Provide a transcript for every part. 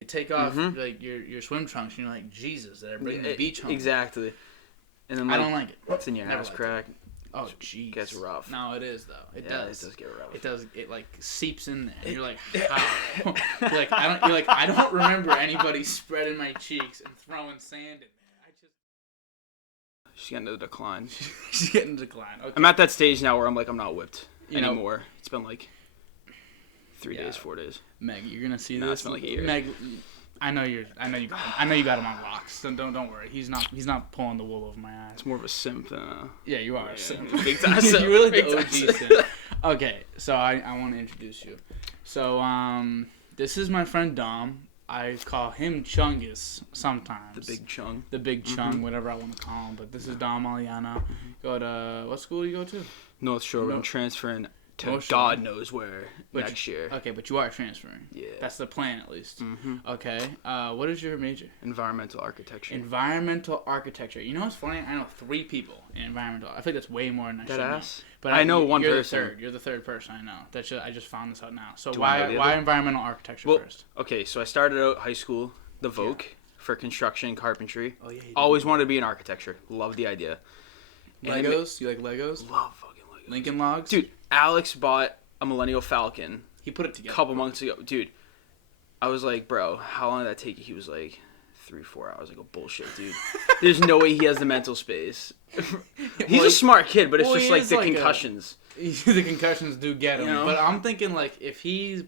You take off like your swim trunks, and you're like, Jesus, did I bring the beach home? Exactly. And then I don't like it. It's in your ass crack. Oh, jeez. Gets rough. No, it is though. It does. It does get rough. It does. It like seeps in there. And you're like, how? I don't remember anybody spreading my cheeks and throwing sand in there. She's getting a decline. She's getting a decline. Okay. I'm at that stage now where I'm like, I'm not whipped anymore. It's been like 3 days, 4 days. Meg, you're gonna see this. this. It's been like a year. Meg, I know you got him on locks. Don't worry. He's not pulling the wool over my eyes. It's more of a simp than a... Yeah, you are a simp. Big time simp. You're really the OG simp. Okay, so I want to introduce you. So this is my friend Dom. I call him Chungus sometimes. The big chung. The big chung, whatever I want to call him. But this is Dom Aliana. Go to what school do you go to? North Shore. I'm transferring to God knows where next year. Okay, but you are transferring. Yeah. That's the plan, at least. Okay. What is your major? Environmental architecture. Environmental architecture. You know what's funny? I know 3 people in environmental. I think that's way more than I should know. But I know one you're person. You're the third person I know. I just found this out now. So why environmental architecture first? Okay, so I started out high school, the Voc, for construction and carpentry. Oh, yeah. Always wanted to be in architecture. Loved the idea. Legos? You like Legos? Love fucking Legos. Lincoln Logs? Dude, Alex bought a Millennial Falcon. He put it together. A couple months ago. Dude, I was like, bro, how long did that take you? He was like, 3-4 hours. I go, bullshit, dude. There's no way he has the mental space. He's a smart kid, but it's just like the concussions. The concussions do get him. You know? But I'm thinking, like, if he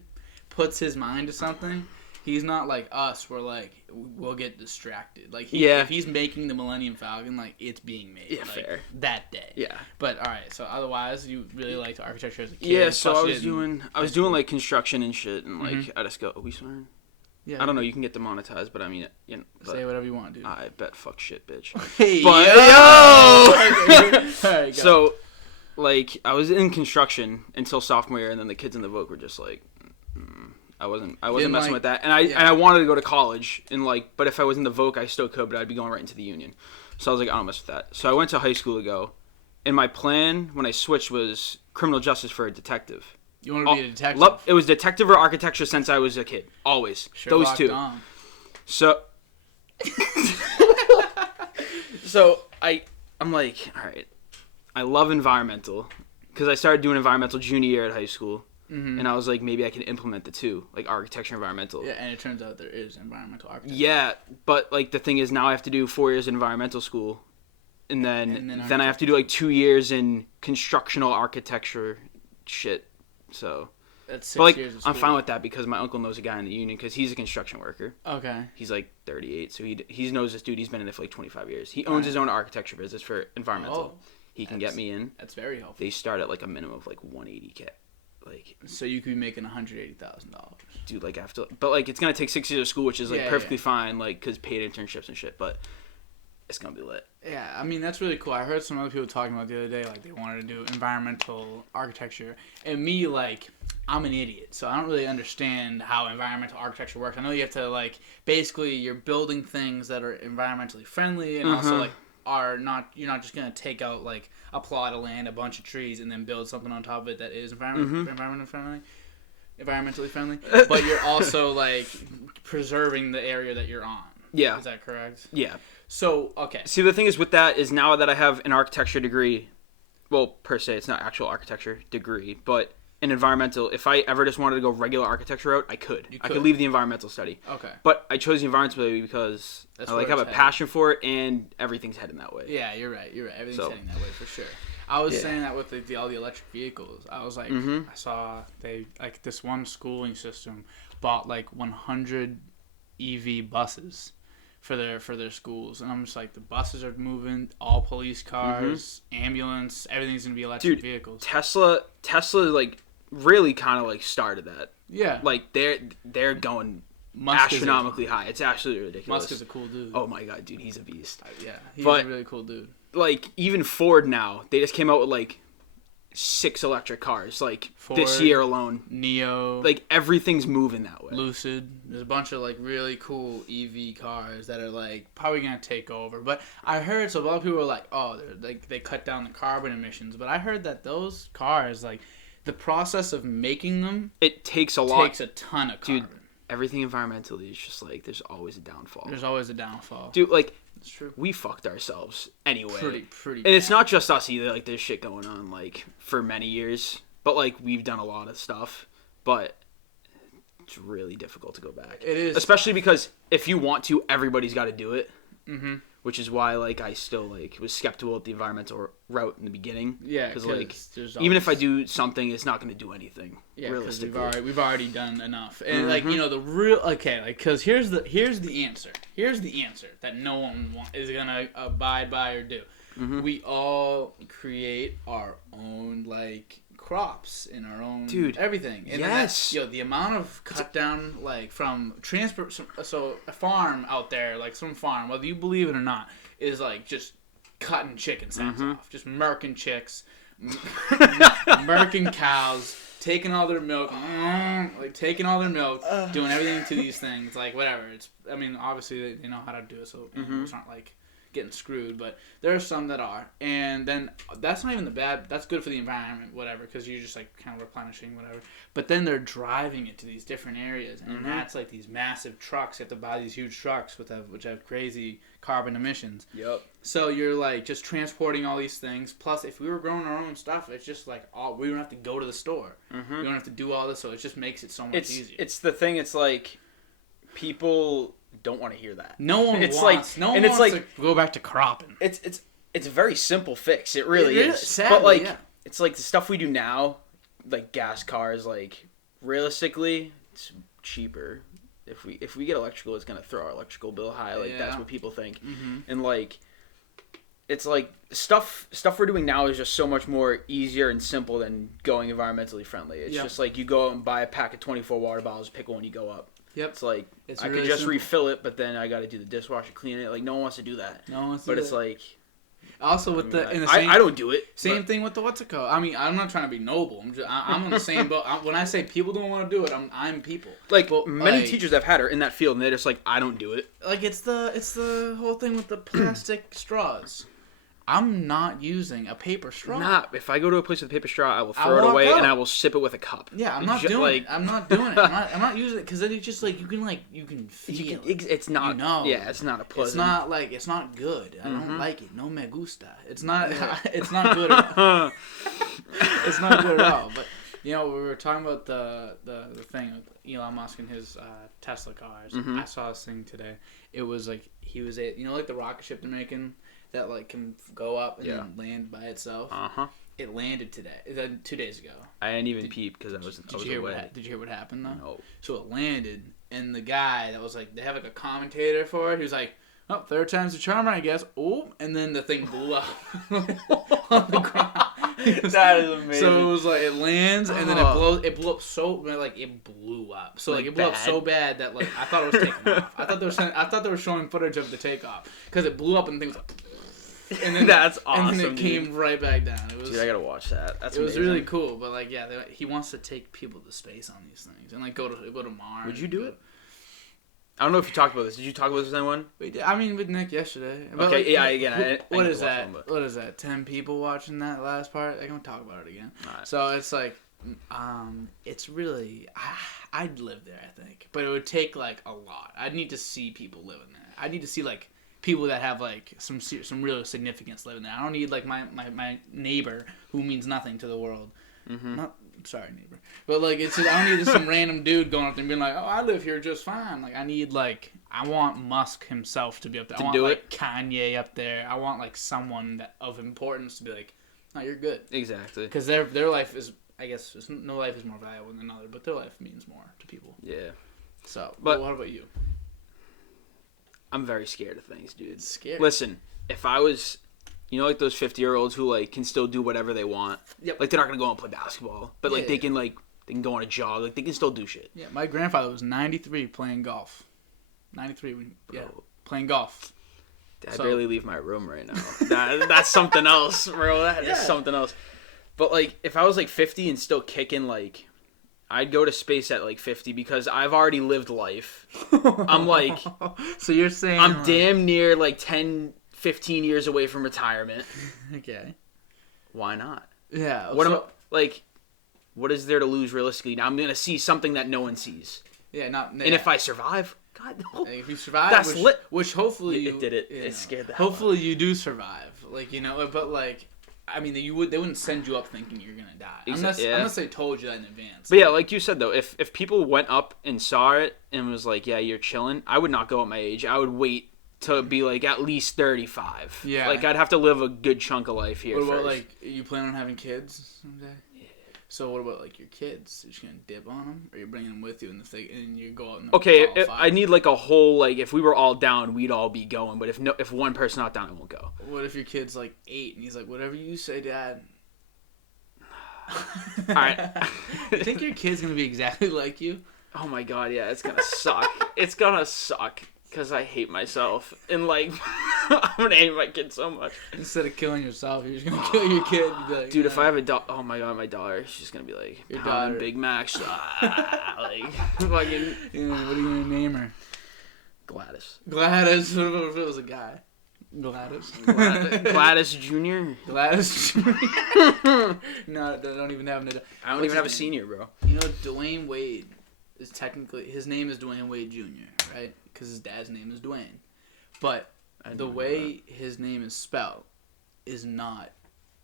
puts his mind to something, he's not like us, where, like, we'll get distracted. Like, if he's making the Millennium Falcon, like, it's being made. Yeah, fair. That day. Yeah. But, all right, so otherwise, you really liked architecture as a kid? Yeah, so I was doing, like, construction and shit, and, like, I just go, are we swearing? Yeah, I don't know. You can get demonetized, but I mean, you know. Say whatever you want, dude. I bet fuck shit, bitch. Hey, but yo! Right, so, like, I was in construction until sophomore year, and then the kids in the Voc were just like, I wasn't messing with that, and I wanted to go to college, and like, but if I was in the Voc, I still could, but I'd be going right into the union. So I was like, I don't mess with that. So I went to high school to go, and my plan when I switched was criminal justice for a detective. You want to be a detective? It was detective or architecture since I was a kid. Always. Sherlock Those two. Dom. So I'm like, all right, I love environmental because I started doing environmental junior year at high school. And I was like, maybe I can implement the two, like architecture and environmental. Yeah, and it turns out there is environmental architecture. Yeah, but like the thing is now I have to do 4 years in environmental school. And then I have to do like 2 years in constructional architecture shit. So, that's 6 but like, years of school. I'm fine with that because my uncle knows a guy in the union because he's a construction worker. Okay. He's like 38, so he knows this dude. He's been in it for like 25 years. He owns his own architecture business for environmental. He can get me in. That's very helpful. They start at like a minimum of like 180K. Like, so you could be making $180,000. Dude, like after, but like it's gonna take 6 years of school, which is like perfectly yeah. fine, like because paid internships and shit. But it's gonna be lit. Yeah, I mean that's really cool. I heard some other people talking about the other day, like they wanted to do environmental architecture, and me, like, I'm an idiot, so I don't really understand how environmental architecture works. I know you have to, like, basically you're building things that are environmentally friendly, and also like you're not just gonna take out like a plot of land, a bunch of trees, and then build something on top of it that is environmentally friendly. But you're also like preserving the area that you're on. Yeah. Is that correct? Yeah. So, okay. See, the thing is with that is now that I have an architecture degree, well, per se, it's not actual architecture degree, but in environmental, if I ever just wanted to go regular architecture route, I could. I could leave the environmental study. Okay. But I chose the environmental study because I like have a passion for it, and everything's heading that way. Yeah, you're right. Everything's heading that way for sure. I was saying that with all the electric vehicles. I was like, I saw this one schooling system bought like 100 EV buses for their schools, and I'm just like, the buses are moving, all police cars, ambulance, everything's gonna be electric vehicles. Tesla like really kind of like started that. Yeah, like they're going astronomically high. It's absolutely ridiculous. Musk is a cool dude. Oh my god, dude, he's a beast. Yeah, he's a really cool dude. Like, even Ford now, they just came out with like 6 electric cars, like Ford, this year alone. Neo, like everything's moving that way. Lucid. There's a bunch of like really cool EV cars that are like probably gonna take over. But I heard, so a lot of people were like, oh, they cut down the carbon emissions. But I heard that those cars, like, the process of making them, it takes a lot. Takes a ton of carbon. Dude, everything environmentally is just like there's always a downfall. There's always a downfall. Dude, like it's true. We fucked ourselves anyway. Pretty. And it's not just us either. Like there's shit going on like for many years, but like we've done a lot of stuff, but it's really difficult to go back. It is, especially because if you want to, everybody's got to do it. Mm-hmm. Which is why like I still like was skeptical at the environmental route in the beginning. Yeah, because like even if I do something, it's not going to do anything. Yeah, realistically, we've already done enough, and like the real because here's the answer. Here's the answer that no one is gonna abide by or do. Mm-hmm. We all create our own like crops in our own everything. And yes. The amount of cut down like from transport. So a farm out there, like some farm, whether you believe it or not, is like just cutting chicken sacks off, just murking chicks, murking cows, taking all their milk, doing everything to these things, like whatever. Obviously they know how to do it, so it's not like getting screwed, but there are some that are, and then that's not even the bad. That's good for the environment, whatever, because you're just like kind of replenishing whatever. But then they're driving it to these different areas, and that's like these massive trucks. You have to buy these huge trucks which have crazy carbon emissions. Yep. So you're like just transporting all these things. Plus, if we were growing our own stuff, it's just like we don't have to go to the store. We don't have to do all this, so it just makes it so much easier. It's the thing. It's like people don't want to hear that. No one wants to go back to cropping. It's a very simple fix. It really is. Sadly, but like it's like the stuff we do now, like gas cars. Like realistically, it's cheaper. If we get electrical, it's gonna throw our electrical bill high. Like that's what people think. And like it's like stuff we're doing now is just so much more easier and simple than going environmentally friendly. It's just like you go out and buy a pack of 24 water bottles, pick one when you go up. Yep. It's like I really could just simple. refill it, but then I got to do the dishwasher, clean it. Like no one wants to do that. No one wants to but do it's that. like also with I don't do it. Same thing with the what's it called? I mean, I'm not trying to be noble. I'm on the same boat. When I say people don't want to do it, I'm people. Like many teachers I've had are in that field, and they're just like, I don't do it. Like it's the whole thing with the plastic straws. I'm not using a paper straw. Nah, if I go to a place with a paper straw, I will throw it away and I will sip it with a cup. Yeah, I'm not doing it. I'm not doing it. I'm not using it because then it's just like you can feel it. It's not. Yeah, it's not a pleasant. It's not good. I don't like it. No me gusta. It's not. It's not good. At all. It's not good at all. But we were talking about the thing with Elon Musk and his Tesla cars. I saw this thing today. It was like he was like the rocket ship they're making. That like can go up and then land by itself. It landed today, 2 days ago. I didn't even peep because I was away. Did you hear what happened though? No. So it landed, and the guy that was like, they have like a commentator for it. He was like, "Oh, third time's the charm, I guess." Oh, and then the thing blew up on the ground. That is amazing. So it was like it lands, and then it blew up so like it blew up. So like it blew up so bad that like I thought it was taking off. I thought they were showing footage of the takeoff because it blew up and things like. And then that's awesome. And then it came right back down. It was. Dude, I gotta watch that. It was really cool, but like, he wants to take people to space on these things and like go to Mars. Would you do it? I don't know if you talked about this. Did you talk about this with anyone? I mean, with Nick yesterday. But okay, yeah. Again, what is that? What is that? 10 people watching that last part. I can talk about it again. Right. So it's like, it's really. I'd live there, I think, but it would take like a lot. I'd need to see people living there. I'd need to see like. People that have like some real significance living there. I don't need like my neighbor who means nothing to the world. Sorry neighbor, but like I don't need just some random dude going up there and being like, "Oh, I live here just fine." Like I want Musk himself to be up there. I want like Kanye up there. I want like someone of importance to be like, "No, you're good." Exactly. Because their life is, I guess, no life is more valuable than another, but their life means more to people. Yeah. So, but what about you? I'm very scared of things, dude. Scared. Listen, if I was, like those 50-year-olds who like can still do whatever they want. Yep. Like they're not gonna go out and play basketball, but they can go on a jog. Like they can still do shit. Yeah, my grandfather was 93 playing golf. 93 playing golf. I barely leave my room right now. That's something else, bro. That is something else. But like, if I was like 50 and still kicking, like. I'd go to space at like 50 because I've already lived life. I'm like... So you're saying... I'm damn near like 10, 15 years away from retirement. Okay. Why not? Yeah. What am I... Like, what is there to lose realistically? Now I'm gonna see something that no one sees. Yeah, and if I survive, God no. If you survive, that's lit. Which hopefully it did it. It scared the hell hopefully out. You do survive. Like, you know, but like, I mean, they wouldn't send you up thinking you're gonna die unless they told you that in advance. But yeah, like you said though, if people went up and saw it and was like, yeah, you're chilling, I would not go at my age. I would wait to be like at least 35. Yeah. Like I'd have to live a good chunk of life here. What about first. like you plan on having kids someday? So what about like your kids? You're just gonna dip on them, or you're bringing them with you in the thing, and you go out and I need like a whole like if we were all down, we'd all be going. But if one person's not down, I won't go. What if your kid's like 8 and he's like, whatever you say, Dad? All right. You think your kid's gonna be exactly like you? Oh my God, yeah, it's gonna suck. It's gonna suck. Because I hate myself. And, like, I'm going to hate my kid so much. Instead of killing yourself, you're just going to kill your kid. You'd be like, dude, if I have a daughter... Oh, my God, my daughter. She's going to be like, your daughter. Big Macs. Like, fucking... what are you going to name her? Gladys. Gladys? What if it was a guy? Gladys? Gladys Jr.? Gladys Jr.? No, they don't even have an... I don't even have a senior, bro. You know, Dwayne Wade is technically... His name is Dwayne Wade Jr., right? Because his dad's name is Dwayne. But the way his name is spelled is not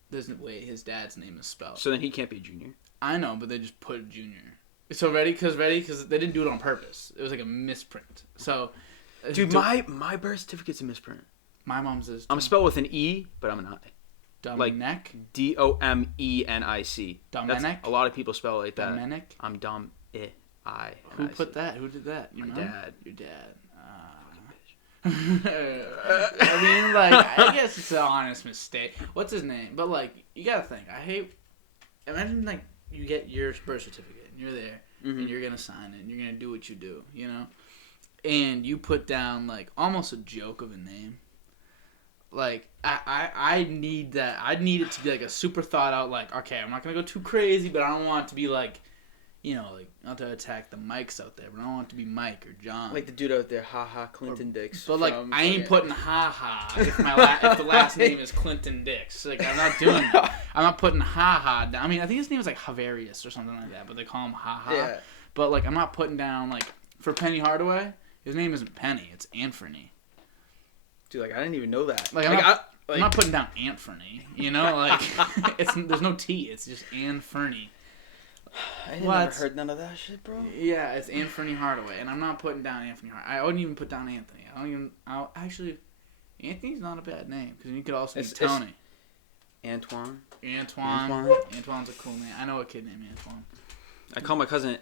the way his dad's name is spelled. So then he can't be junior. I know, but they just put junior. So ready? Because they didn't do it on purpose. It was like a misprint. So, dude, my birth certificate's a misprint. My mom's is. I'm spelled with an E, but I'm an I. Dominic? Like Domenic. Dominic? A lot of people spell it like that. Dominic? I'm Dom-I. Who put that? Who did that? My dad. Your dad. I mean, like, I guess it's an honest mistake. What's his name? But, like, you gotta think. Imagine, like, you get your birth certificate, and you're there, and you're gonna sign it, and you're gonna do what you do, you know? And you put down, like, almost a joke of a name. Like, I need that. I need it to be, like, a super thought out, like, okay, I'm not gonna go too crazy, but I don't want it to be, like, you know, like, not to attack the Mikes out there, but I don't want it to be Mike or John. Like the dude out there, haha, Clinton Dix. But, like, I ain't putting haha if the last name is Clinton Dix. Like, I'm not doing that. I'm not putting haha down. I mean, I think his name is, like, Javarius or something like that, but they call him haha. Yeah. But, like, I'm not putting down, like, for Penny Hardaway, his name isn't Penny, it's Anthony. Dude, like, I didn't even know that. Like, I'm not putting down Anthony, you know? Like, there's no T, it's just Anthony. I never heard none of that shit, bro. Yeah, it's Anthony Hardaway, and I'm not putting down Anthony Hardaway. I wouldn't even put down Anthony. Actually, Anthony's not a bad name, because you could also be Tony. Antoine. Antoine's a cool name. I know a kid named Antoine. I call my cousin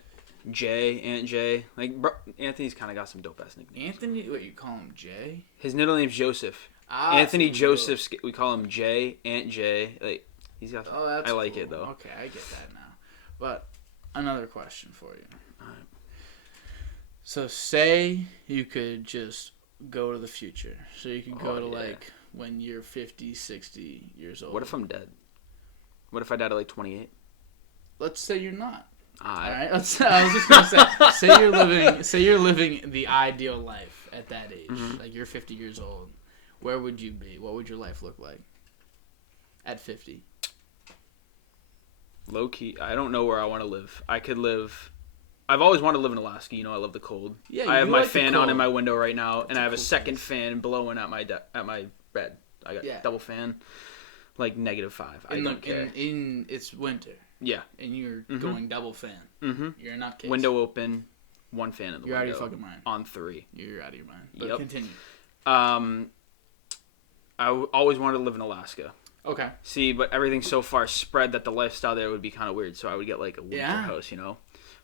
Jay, Aunt Jay. Like, bro, Anthony's kind of got some dope-ass nicknames. Anthony, what, you call him Jay? His middle name's Joseph. Anthony Joseph, we call him Jay, Aunt Jay. Like, he's got some, that's I like cool. it, though. Okay, I get that now. But another question for you. All right. So say you could just go to the future. So you could go to like when you're 50, 60 years old. What if I'm dead? What if I died at like 28? Let's say you're not. All right. I was just gonna say you're living the ideal life at that age. Mm-hmm. Like you're 50 years old. Where would you be? What would your life look like at 50? Low key, I don't know where I want to live. I've always wanted to live in Alaska. You know, I love the cold. Yeah, I have my fan on in my window right now, and I have a second fan blowing at my bed. I got double fan, like -5. I don't care. It's winter. Yeah. And you're going double fan. Mm-hmm. You're a nutcase. Window open, one fan in the window. You're out of your fucking mind. On 3. You're out of your mind. But continue. I always wanted to live in Alaska. Okay. See, but everything's so far spread that the lifestyle there would be kind of weird, so I would get, like, a winter house, you know?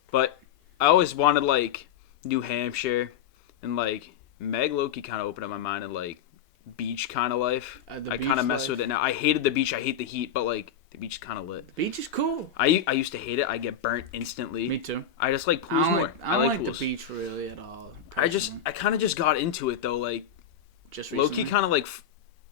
But I always wanted, like, New Hampshire and, like, Meg Loki kind of opened up my mind and, like, beach kind of life. I kind of mess with it now. I hated the beach. I hate the heat, but, like, the beach is kind of lit. The beach is cool. I used to hate it. I get burnt instantly. Me too. I just like pools more. I don't like pools. the beach really at all. Personally. I kind of just got into it, though, like, just recently. low-key kind of, like,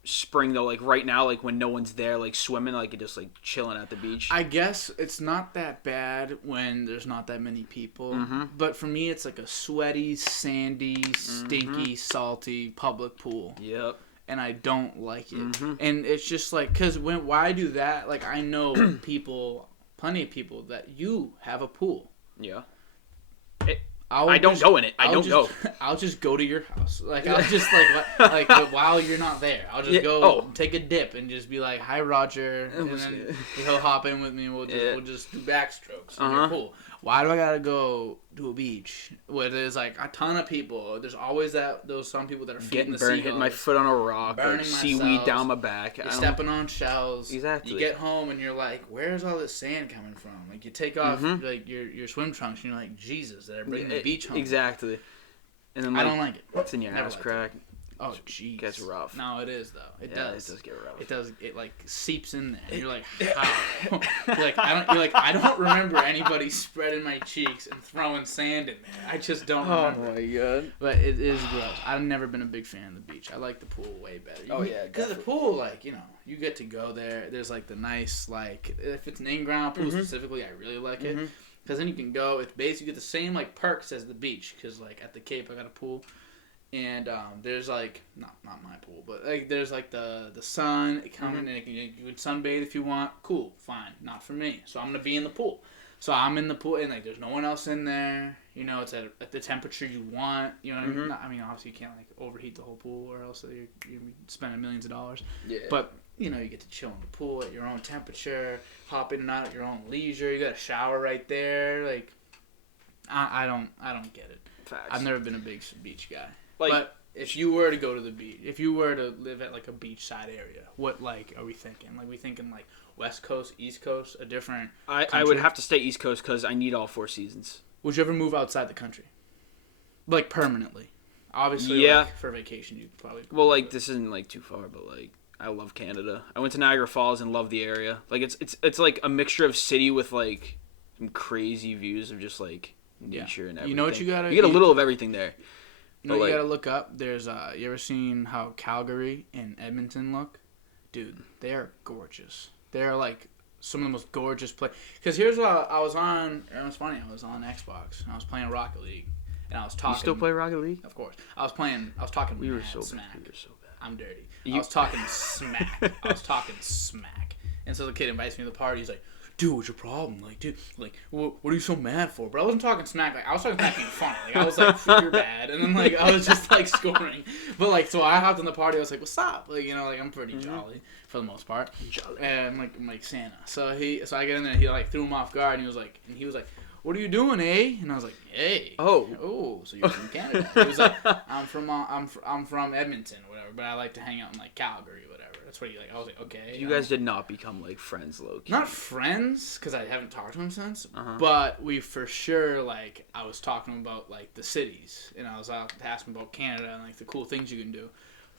spring, though, like, right now, like, when no one's there, like, swimming, like, just, like, chilling at the beach. I guess it's not that bad when there's not that many people. Mm-hmm. But for me, it's, like, a sweaty, sandy, stinky, salty public pool. Yep. And I don't like it. Mm-hmm. And it's just, like, because why I do that, like, I know people plenty of people that you have a pool. Yeah. I don't go in it. I don't go. I'll just go to your house. Like, I'll just, like while you're not there, I'll just go take a dip and just be like, hi, Roger. And then he'll hop in with me and we'll just do backstrokes in your pool. Why do I gotta go to a beach where there's, like, a ton of people? There's always some people that are feeding the seagulls. Hitting my foot on a rock, like seaweed down my back. You're stepping on shells. Exactly. You get home and you're like, where's all this sand coming from? Like, you take off, like, your swim trunks and you're like, Jesus, they're bringing the beach home. Exactly. And then, like, I don't like it. It's in your ass crack. Oh, jeez. It gets rough. No, it is, though. It does. It does get rough. It does. It, like, seeps in there. And you're like, how? I don't remember anybody spreading my cheeks and throwing sand in there. I just don't remember. Oh, my God. But it is gross. I've never been a big fan of the beach. I like the pool way better. Because the pool, like, you know, you get to go there. There's, like, the nice, like, if it's an in-ground pool specifically, I really like it. Because then you can go. It's basically, you get the same, like, perks as the beach. Because, like, at the Cape, I got a pool. And there's, like, not my pool, but, like, there's, like, the sun coming and you can sunbathe if you want. Cool, fine, not for me. So I'm going to be in the pool. So I'm in the pool and, like, there's no one else in there. You know, it's at the temperature you want. You know what I mean? I mean, obviously you can't, like, overheat the whole pool or else you're spending millions of dollars. Yeah. But, you know, you get to chill in the pool at your own temperature, hop in and out at your own leisure. You got a shower right there. Like, I don't get it. Facts. I've never been a big beach guy. Like, but if you were to go to the beach, if you were to live at, like, a beachside area, what, like, are we thinking? Like, we thinking, like, West Coast, East Coast, a different I would have to stay East Coast because I need all 4 seasons. Would you ever move outside the country? Like, permanently? Obviously, like, for vacation, you probably... Well, like, this isn't, like, too far, but, like, I love Canada. I went to Niagara Falls and love the area. Like, it's like, a mixture of city with, like, some crazy views of just, like, nature and everything. You know what you gotta... You get a little of everything there. No, you gotta look up. There's you ever seen how Calgary and Edmonton look? Dude, they are gorgeous. They're like some of the most gorgeous places. Because here's what I was on. It was funny. I was on Xbox and I was playing Rocket League, and I was talking. You still play Rocket League? Of course. I was talking. We were so smack. bad. We were so bad. I'm dirty. I was talking smack. I was talking smack. And so the kid invites me to the party. He's like, dude, what's your problem? Like, dude, like, what are you so mad for? But I wasn't talking smack. Like, I was talking smack being funny. Like, I was like, you're bad. And then, like, I was just, like, scoring. But, like, so I hopped in the party. I was like, what's up? Like, you know, like, I'm pretty jolly for the most part. Jolly. And I'm like Santa. So I get in there. And he, like, threw him off guard. And he was like, what are you doing, eh? And I was like, hey. Oh, so you're from Canada. He was like, I'm from Edmonton or whatever. But I like to hang out in, like, Calgary or whatever. That's what he like. I was like, okay. You guys did not become, like, friends, low-key. Not friends, because I haven't talked to him since. But we for sure, like, I was talking about, like, the cities. And I was asking about Canada and, like, the cool things you can do.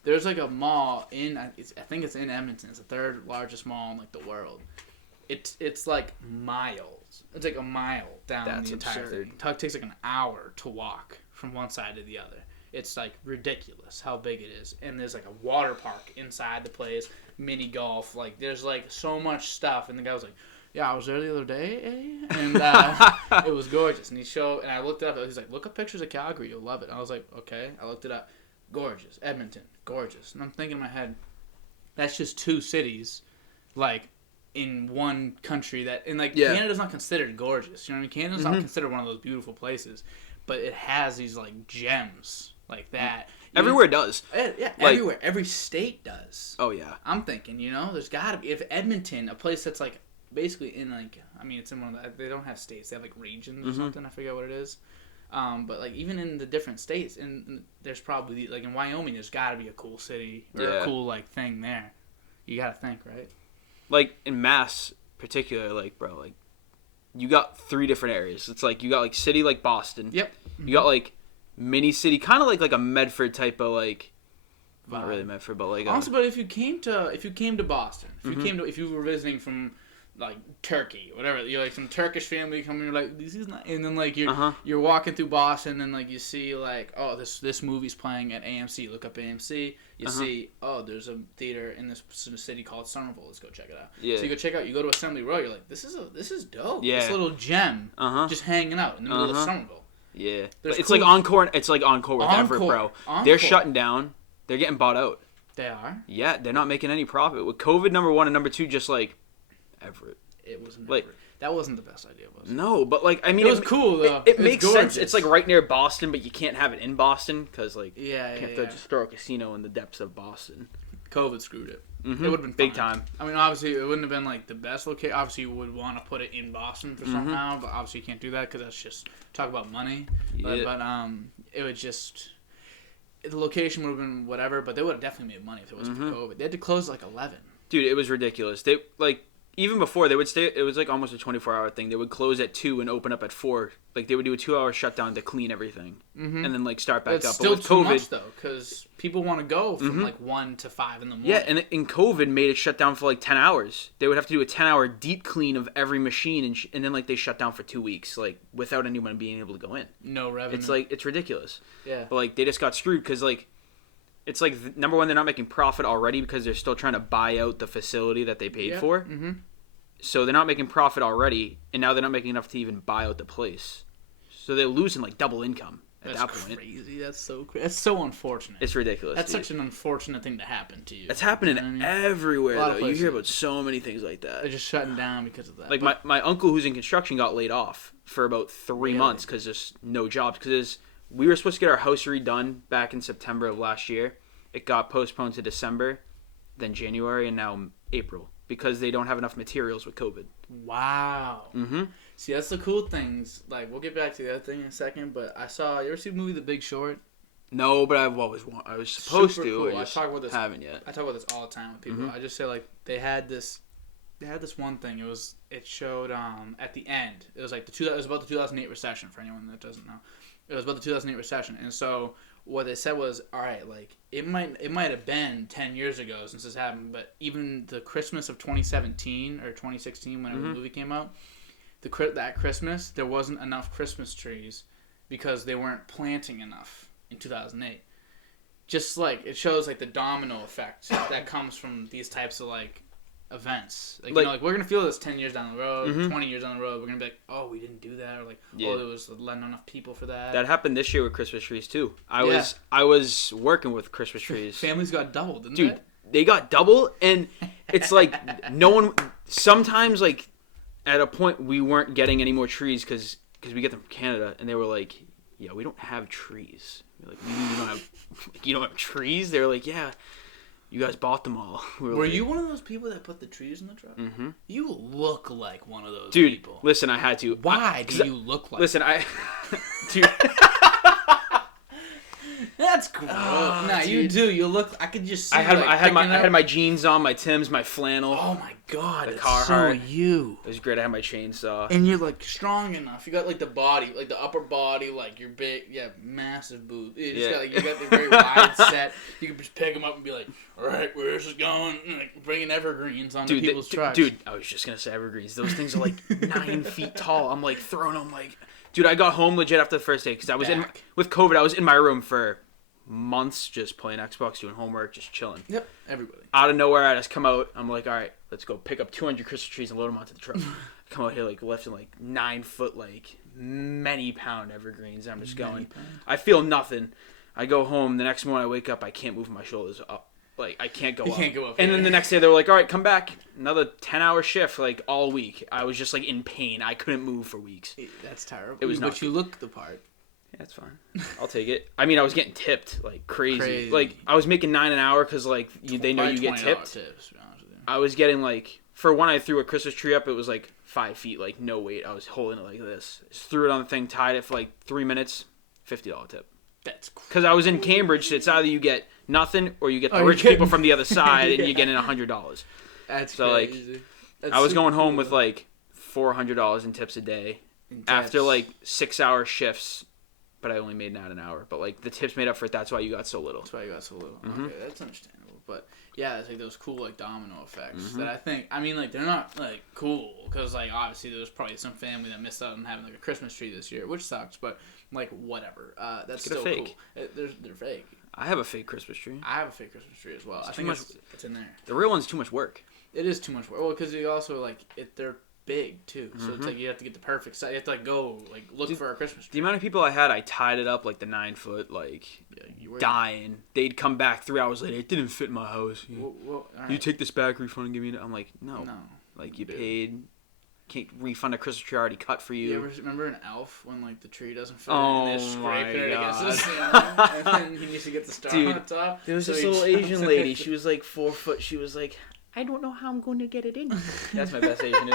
There's, like, a mall I think it's in Edmonton. It's the 3rd largest mall in, like, the world. It's like miles. It's like a mile down the entire thing. It takes, like, an hour to walk from one side to the other. It's, like, ridiculous how big it is. And there's, like, a water park inside the place, mini golf. Like, there's, like, so much stuff. And the guy was like, yeah, I was there the other day, eh? And it was gorgeous. And I looked it up. He's like, look up pictures of Calgary. You'll love it. And I was like, okay. I looked it up. Gorgeous. Edmonton. Gorgeous. And I'm thinking in my head, that's just 2 cities, like, in one country that... And, like, Canada's not considered gorgeous. You know what I mean? Canada's not considered one of those beautiful places. But it has these, like, gems like that. Everywhere does. Yeah, like, everywhere. Every state does. Oh, yeah. I'm thinking, you know, there's got to be. If Edmonton, a place that's, like, basically in, like, I mean, it's in one of the, they don't have states. They have, like, regions or something. I forget what it is. But, like, even in the different states, and there's probably, like, in Wyoming, there's got to be a cool city or a cool, like, thing there. You got to think, right? Like, in Mass, particularly, like, bro, like, you got 3 different areas. It's, like, you got, like, city like Boston. Yep. You got, like, mini city, kind of like a Medford type of, like, not really Medford, but like honestly. But if you came to Boston, if you were visiting from, like, Turkey, whatever, you're like some Turkish family coming, you're like, this is not, and then, like, you're walking through Boston, and, like, you see, like, oh, this movie's playing at AMC. Look up AMC. You see, oh, there's a theater in this city called Somerville. Let's go check it out. Yeah. So you go check out. You go to Assembly Row. You're like, this is dope. Yeah. This little gem, just hanging out in the middle of Somerville. Yeah, it's cool. Like Encore. It's like Encore with Everett, bro. They're shutting down. They're getting bought out. They are. Yeah, they're not making any profit with COVID. Number 1 and number 2, just like Everett. It was like That wasn't the best idea, was it? No, but like I mean, it was cool though. It makes sense. It's like right near Boston, but you can't have it in Boston because like you can't just throw a casino in the depths of Boston. COVID screwed it. Mm-hmm. It would have been big fine. time. I mean, obviously, it wouldn't have been like the best location. Obviously, you would want to put it in Boston for somehow, but obviously, you can't do that because that's just talk about money. Yeah. But it would just the location would have been whatever, but they would have definitely made money if it wasn't for COVID. They had to close at like 11. Dude, it was ridiculous. They like. Even before, they would stay. It was like almost a 24-hour thing. They would close at 2 and open up at 4. Like they would do a 2-hour shutdown to clean everything, and then like start back up. Still but with too COVID, much though, because people want to go from like 1 to 5 in the morning. Yeah, and in COVID made it shut down for like 10 hours. They would have to do a 10-hour deep clean of every machine, and then like they shut down for 2 weeks, like without anyone being able to go in. No revenue. It's like it's ridiculous. Yeah. But like they just got screwed because like. It's like number one, they're not making profit already because they're still trying to buy out the facility that they paid for. Mm-hmm. So they're not making profit already, and now they're not making enough to even buy out the place. So they're losing like double income at that point. That's crazy. That's so crazy. That's so unfortunate. It's ridiculous. That's such an unfortunate thing to happen to you. It's happening everywhere, though. You hear about so many things like that. They're just shutting down because of that. Like my uncle who's in construction got laid off for about 3 months because there's no jobs. Because we were supposed to get our house redone back in September of last year. It got postponed to December, then January, and now April. Because they don't have enough materials with COVID. Wow. Mm-hmm. See, that's the cool things. Like, we'll get back to the other thing in a second, but you ever see the movie The Big Short? No, but I've always wanted. I was supposed Super to. Cool. I talk about this. Haven't yet. I talk about this all the time with people. I just say like they had this one thing. It showed at the end. It was like it was about the 2008 recession for anyone that doesn't know. It was about the 2008 recession, and so what they said was, all right, like it might have been 10 years ago since this happened, but even the Christmas of 2017 or 2016 when the movie came out, that Christmas there wasn't enough Christmas trees because they weren't planting enough in 2008. Just like it shows like the domino effect that comes from these types of like events. Like you know, like we're gonna feel this 10 years down the road, 20 years down the road. We're gonna be like, oh, we didn't do that, or like, oh, there was not enough people for that. That happened this year with Christmas trees too. I was working with Christmas trees. Families got double, didn't they? Dude, they got double, and it's like no one. Sometimes like at a point we weren't getting any more trees because we get them from Canada, and they were like, yeah, we don't have trees. We're like, you don't have trees? They were like, yeah. You guys bought them all. Were you one of those people that put the trees in the truck? Mm-hmm. You look like one of those people. Dude, listen, I had to. Why do you look like Listen, Dude. That's cool. Nah, you do. You look. I could just see. I had my jeans on, my Timbs, my flannel. Oh my god, the it's Carhartt. so you. It was great. I had my chainsaw. And you're like strong enough. You got like the body, like the upper body, like you're big. Yeah, massive boobs. You got the very wide set. You can just pick them up and be like, all right, where's this going? And like bringing evergreens onto people's trucks. Dude, I was just gonna say evergreens. Those things are like 9 feet tall. I'm like throwing them like. Dude, I got home legit after the first day because I was with COVID. I was in my room for months just playing Xbox, doing homework, just chilling. Yep, everybody. Out of nowhere, I just come out. I'm like, all right, let's go pick up 200 Christmas trees and load them onto the truck. Come out here like lifting like 9 foot, like many pound evergreens. I'm just going. I feel nothing. I go home. The next morning, I wake up. I can't move my shoulders up. Like I can't go up. Can't go up. And then the next day, they were like, all right, come back. Another 10-hour shift, like all week. I was just like in pain. I couldn't move for weeks. That's terrible. It was not. But you look the part. Yeah, that's fine. I'll take it. I mean, I was getting tipped like crazy. Like I was making $9 an hour because like they know you get tipped. Tips, to be honest with you. I was getting like for when I threw a Christmas tree up, it was like 5 feet, like no weight. I was holding it like this. Just threw it on the thing, tied it for like 3 minutes, $50 tip. That's cool. Because I was in Cambridge, so it's either you get nothing or you get the rich people from the other side and you get in $100. That's so crazy. Like I was going home with like $400 in tips a day after like 6-hour shifts. But I only made $9 an hour. But like the tips made up for it. That's why you got so little. That's why you got so little. Mm-hmm. Okay, that's understandable. But yeah, it's like those cool like domino effects that I think. I mean, like they're not like cool because like obviously there was probably some family that missed out on having like a Christmas tree this year, which sucks. But like whatever. That's still fake. Cool. They're fake. I have a fake Christmas tree. I have a fake Christmas tree as well. I think it's in there. The real one's too much work. It is too much work. Well, because you also like they're big too, so it's like you have to get the perfect size. You have to like go like look for a Christmas tree. The amount of people I had, I tied it up like the 9 foot, like dying. They'd come back 3 hours later. It didn't fit in my house. You take this back refund and give me. I'm like, no. Like you paid can't refund a Christmas tree already cut for you. You ever remember an elf when like the tree doesn't fit Oh and they scrape it against the God. ceiling, and then he needs to get the star Dude, on the top? There was so this he little jumps Asian in. lady. She was like 4 foot. She was like, I don't know how I'm going to get it in. That's my best Asian.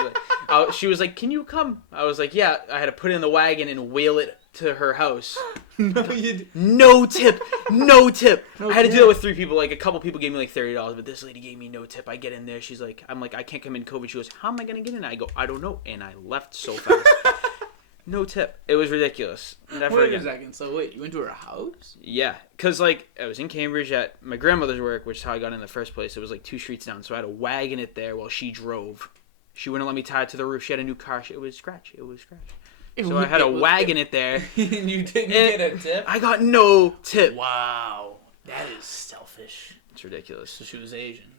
She was like, can you come? I was like, yeah. I had to put it in the wagon and wheel it to her house. No, you did. No tip. No tip. No I had to tip. do it with 3 people. Like, a couple people gave me like $30, but this lady gave me no tip. I get in there. She's like, I'm like, I can't come in COVID. She goes, how am I going to get in? I go, I don't know. And I left so fast. No tip. It was ridiculous. Never Wait again. a second. So wait, you went to her house? Yeah, because, like, I was in Cambridge at my grandmother's work, which is how I got in the first place. It was, like, 2 streets down, so I had to wagon it there while she drove. She wouldn't let me tie it to the roof. She had a new car. It was scratch. So I had to wagon it there. And you didn't get a tip? I got no tip. Wow. That is selfish. It's ridiculous. So she was Asian.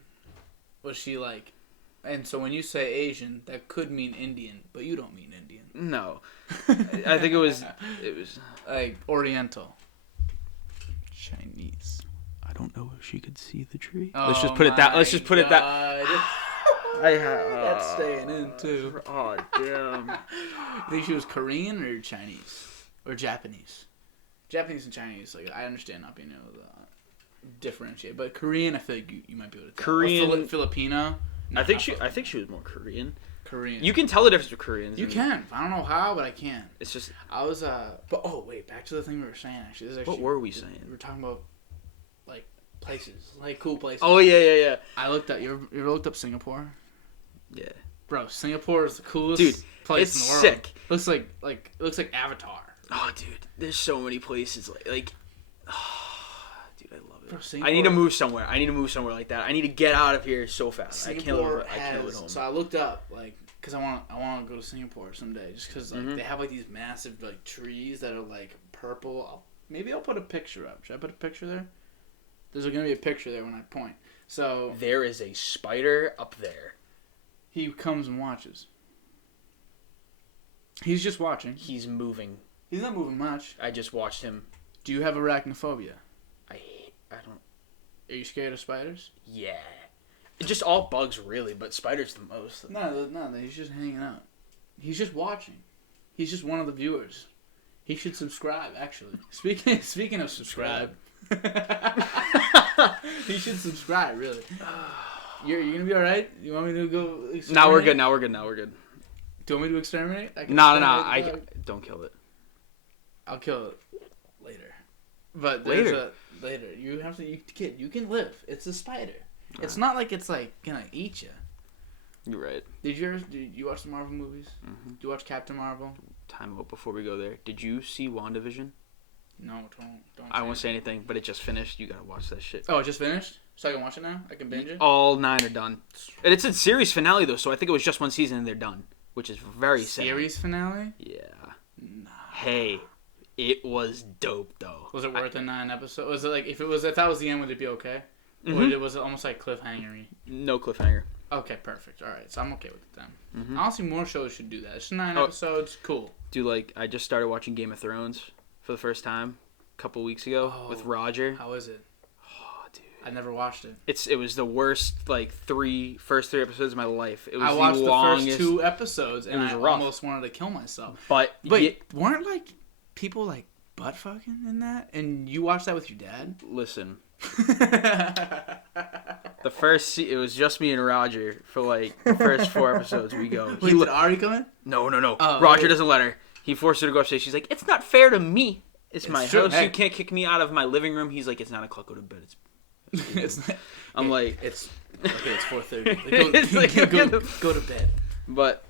Was she, like... And so when you say Asian, that could mean Indian, but you don't mean Indian. No. I think it was... Like, Oriental. Chinese. I don't know if she could see the tree. Let's just put it that... Let's just put it that... That's staying in, too. Oh, damn. You think she was Korean or Chinese? Or Japanese? Japanese and Chinese, like, I understand not being able to differentiate. But Korean, I feel like you might be able to tell. Korean... Or Filipino. I think she was more Korean. Korean. You can tell the difference with Koreans. You can. I don't know how, but I can. It's just... I was, But, oh, wait, back to the thing we were saying, actually. What were we saying? We were talking about, like, places. Like, cool places. Oh, yeah. I looked up... You ever looked up Singapore? Yeah. Bro, Singapore is the coolest place in the world. Sick. It looks like Avatar. Oh, dude. There's so many places. Like dude, I love it. Bro, I need to move somewhere. Like that. I need to get out of here so fast. Singapore I can't live at home. So I looked up, like, because I want to go to Singapore someday, just because like they have like these massive like trees that are like purple. Maybe I'll put a picture up. Should I put a picture there? There's gonna be a picture there when I point. So there is a spider up there. He comes and watches. He's just watching. He's moving. He's not moving much. I just watched him. Do you have arachnophobia? I don't. Are you scared of spiders? Yeah. It's just all bugs, really, but spiders the most. No, he's just hanging out. He's just watching. He's just one of the viewers. He should subscribe, actually. Speaking of subscribe. He should subscribe, really. You're gonna be alright? You want me to go exterminate? Now we're good. Do you want me to exterminate? No. Don't kill it. I'll kill it later. But later. You have to. You can live. It's a spider. It's not like it's like gonna eat you. You're right. Did you watch the Marvel movies? Mm-hmm. Did you watch Captain Marvel? Time out before we go there. Did you see Wandavision? No, don't. I won't say anything, but it just finished. You gotta watch that shit. Oh, it just finished? So I can watch it now? I can binge it? All 9 are done. And it's a series finale though, so I think it was just 1 season and they're done, which is very sad. Series finale? Yeah. Nah. Hey, it was dope though. Was it worth the 9 episodes? Was it like if that was the end, would it be okay? Mm-hmm. Or was it almost like cliffhanger-y? No cliffhanger. Okay, perfect. All right, so I'm okay with it then. Mm-hmm. Honestly, more shows should do that. It's 9 episodes. Cool. Dude, I just started watching Game of Thrones for the first time a couple weeks ago with Roger. How is it? Oh, dude. I never watched it. It was the worst first 3 episodes of my life. It was I watched the longest. First 2 episodes and I rough. almost wanted to kill myself. But weren't like people like butt fucking in that? And you watched that with your dad? Listen. The first it was just me and Roger for like the first 4 episodes. We go. Wait, did Ari come in? No. Oh, Roger doesn't let her. He forced her to go upstairs. She's like, "It's not fair to me. It's my true. house. Hey. You can't kick me out of my living room." He's like, "It's 9 o'clock. Go to bed." I'm like, it's okay. It's 4:30. Go to bed. But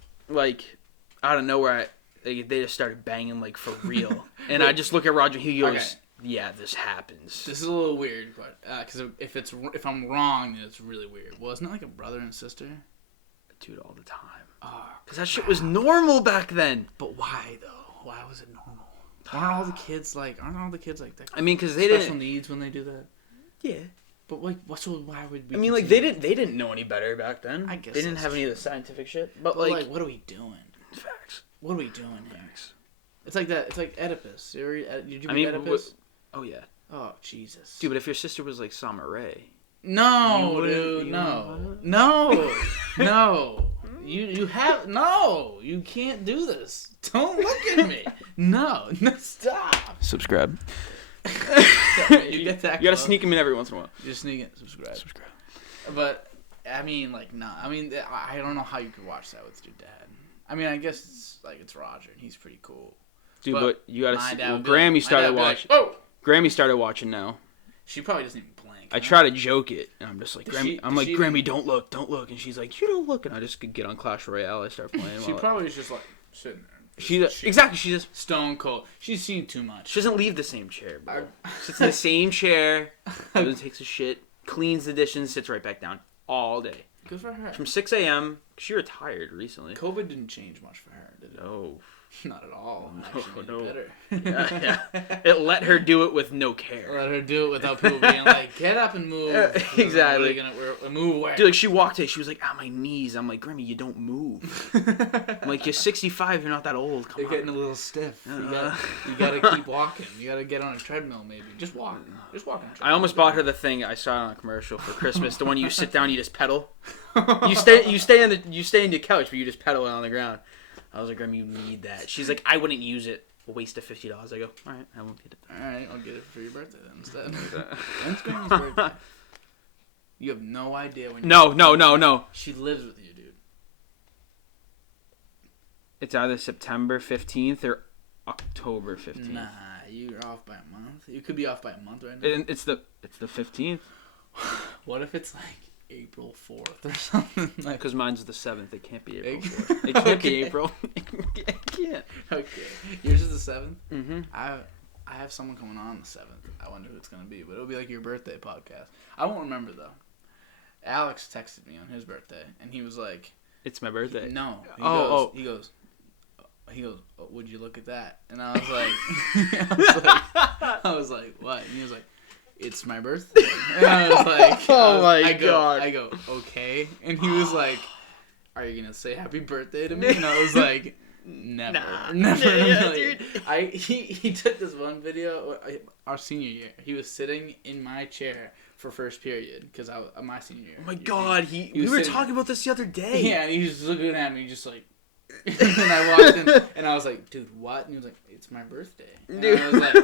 out of nowhere, they just started banging for real, and I just look at Roger. He goes. Okay. Yeah, this happens. This is a little weird, but because if I'm wrong, then it's really weird. Wasn't it like a brother and sister? Dude, all the time. Oh, because that shit was normal back then. But why though? Why was it normal? Aren't all the kids like that? I mean, because they special needs when they do that. Yeah. But why would we? I mean, they didn't know any better back then. I guess they didn't have any of the scientific shit. But what are we doing? Facts. What are we doing here? Facts. It's like that. It's like Oedipus. Did you read Oedipus? Oh, yeah. Oh, Jesus. Dude, but if your sister was like Summer Rae. No, dude, no. No. You have no. You can't do this. Don't look at me. No, stop. Subscribe. You get that. You gotta sneak them in every once in a while. Just sneak it. Subscribe. But I mean, like, no. I mean, I don't know how you could watch that with your dad. I mean, I guess it's Roger, and he's pretty cool. Dude, but you gotta see. Well, Grammy started watching. Like, oh! Grammy started watching now. She probably doesn't even blink. I try to joke it, and I'm just like, Grammy. Grammy, don't look, and she's like, you don't look, and I just get on Clash Royale. I start playing. She probably is just like sitting there. She's just stone cold. She's seen too much. She doesn't leave the same chair, bro. Sits in the same chair. Takes a shit, cleans the dishes, sits right back down all day. Good for her. From 6 a.m. She retired recently. COVID didn't change much for her, did it? No. Not at all. Actually, no. Better. Yeah. It let her do it with no care. Let her do it without people being like, get up and move. Exactly. Move away. Dude, like, she walked in, she was like, "Ah, my knees." I'm like, "Grammy, you don't move." I'm like, "You're 65. You're not that old. Come on." You're getting a little stiff. You gotta keep walking. You gotta get on a treadmill, maybe. Just walk. Just walk on a treadmill. I almost bought her the thing I saw on a commercial for Christmas. The one you sit down, you just pedal. You stay in the couch, but you just pedal it on the ground. I was like, Grammy, you need that. She's like, I wouldn't use it. A waste of $50. I go, all right, I won't get it. All right, I'll get it for your birthday then instead. When's Grammy's birthday? You have no idea when. No. She lives with you, dude. It's either September 15th or October 15th. Nah, you're off by a month. You could be off by a month right now. It's the 15th. What if it's like April 4th or something? Because mine's the 7th. It can't be April 4th. It can't be April. It can't. Okay. Yours is the 7th? Mm-hmm. I have someone coming on the 7th. I wonder who it's going to be. But it'll be like your birthday podcast. I won't remember, though. Alex texted me on his birthday, and he was like... It's my birthday. No. He goes, oh, would you look at that? And I was like... I was like, what? And he was like... It's my birthday. And I was like, God. I go, okay. And he was like, are you going to say happy birthday to me? And I was like, never. Never in a million. Dude. He took this one video, our senior year. He was sitting in my chair for first period, because my senior year. Oh my God. We were talking about this the other day. Yeah, and he was looking at me just like, and I walked in, and I was like, dude, what? And he was like, it's my birthday. And I was like,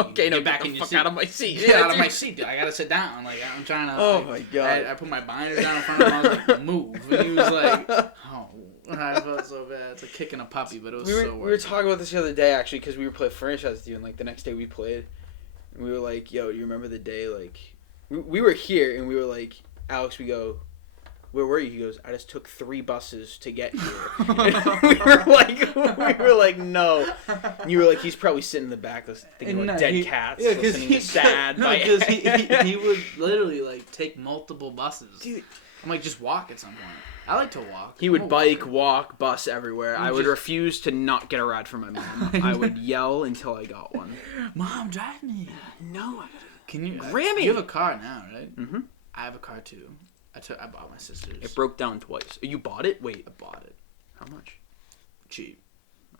okay, no, get back in your seat. Out of my seat. Get out of my seat, dude. I gotta sit down. Like, I'm trying to. Oh my God. I put my binder down in front of him. I was like, move. And he was like, oh. I felt so bad. It's like kicking a puppy, but it was so worth it. We were talking about this the other day, actually, because we were playing franchise with you, and like the next day we played, and we were like, yo, do you remember the day, like, we were here, and we were like, Alex, we go, where were you? He goes, I just took 3 buses to get here. And we were like, no. And you were like, he's probably sitting in the back thinking about dead cats, listening to sad. No, because he would literally like take multiple buses. Dude, I'm like, just walk at some point. I like to walk. He would bike, walk, bus everywhere. I would refuse to not get a ride from my mom. I would yell until I got one. Mom, drive me. No. Can you? Grammy. You have a car now, right? Mm-hmm. I have a car too. I bought my sister's. It broke down twice. You bought it? Wait. I bought it. How much? Cheap.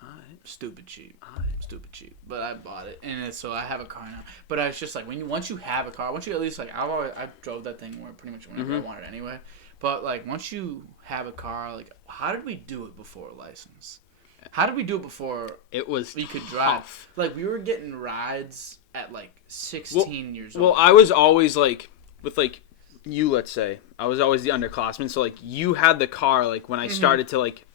Alright. Stupid cheap. Stupid cheap. But I bought it, and so I have a car now. But I was just like, once you have a car, once you at least like, I drove that thing where pretty much whenever I wanted anyway. But like, once you have a car, like, how did we do it before a license? How did we do it before it was we could drive? Like, we were getting rides at like 16 years old. Well, I was always like, with like you, let's say, I was always the underclassman. So like, you had the car like when I started to like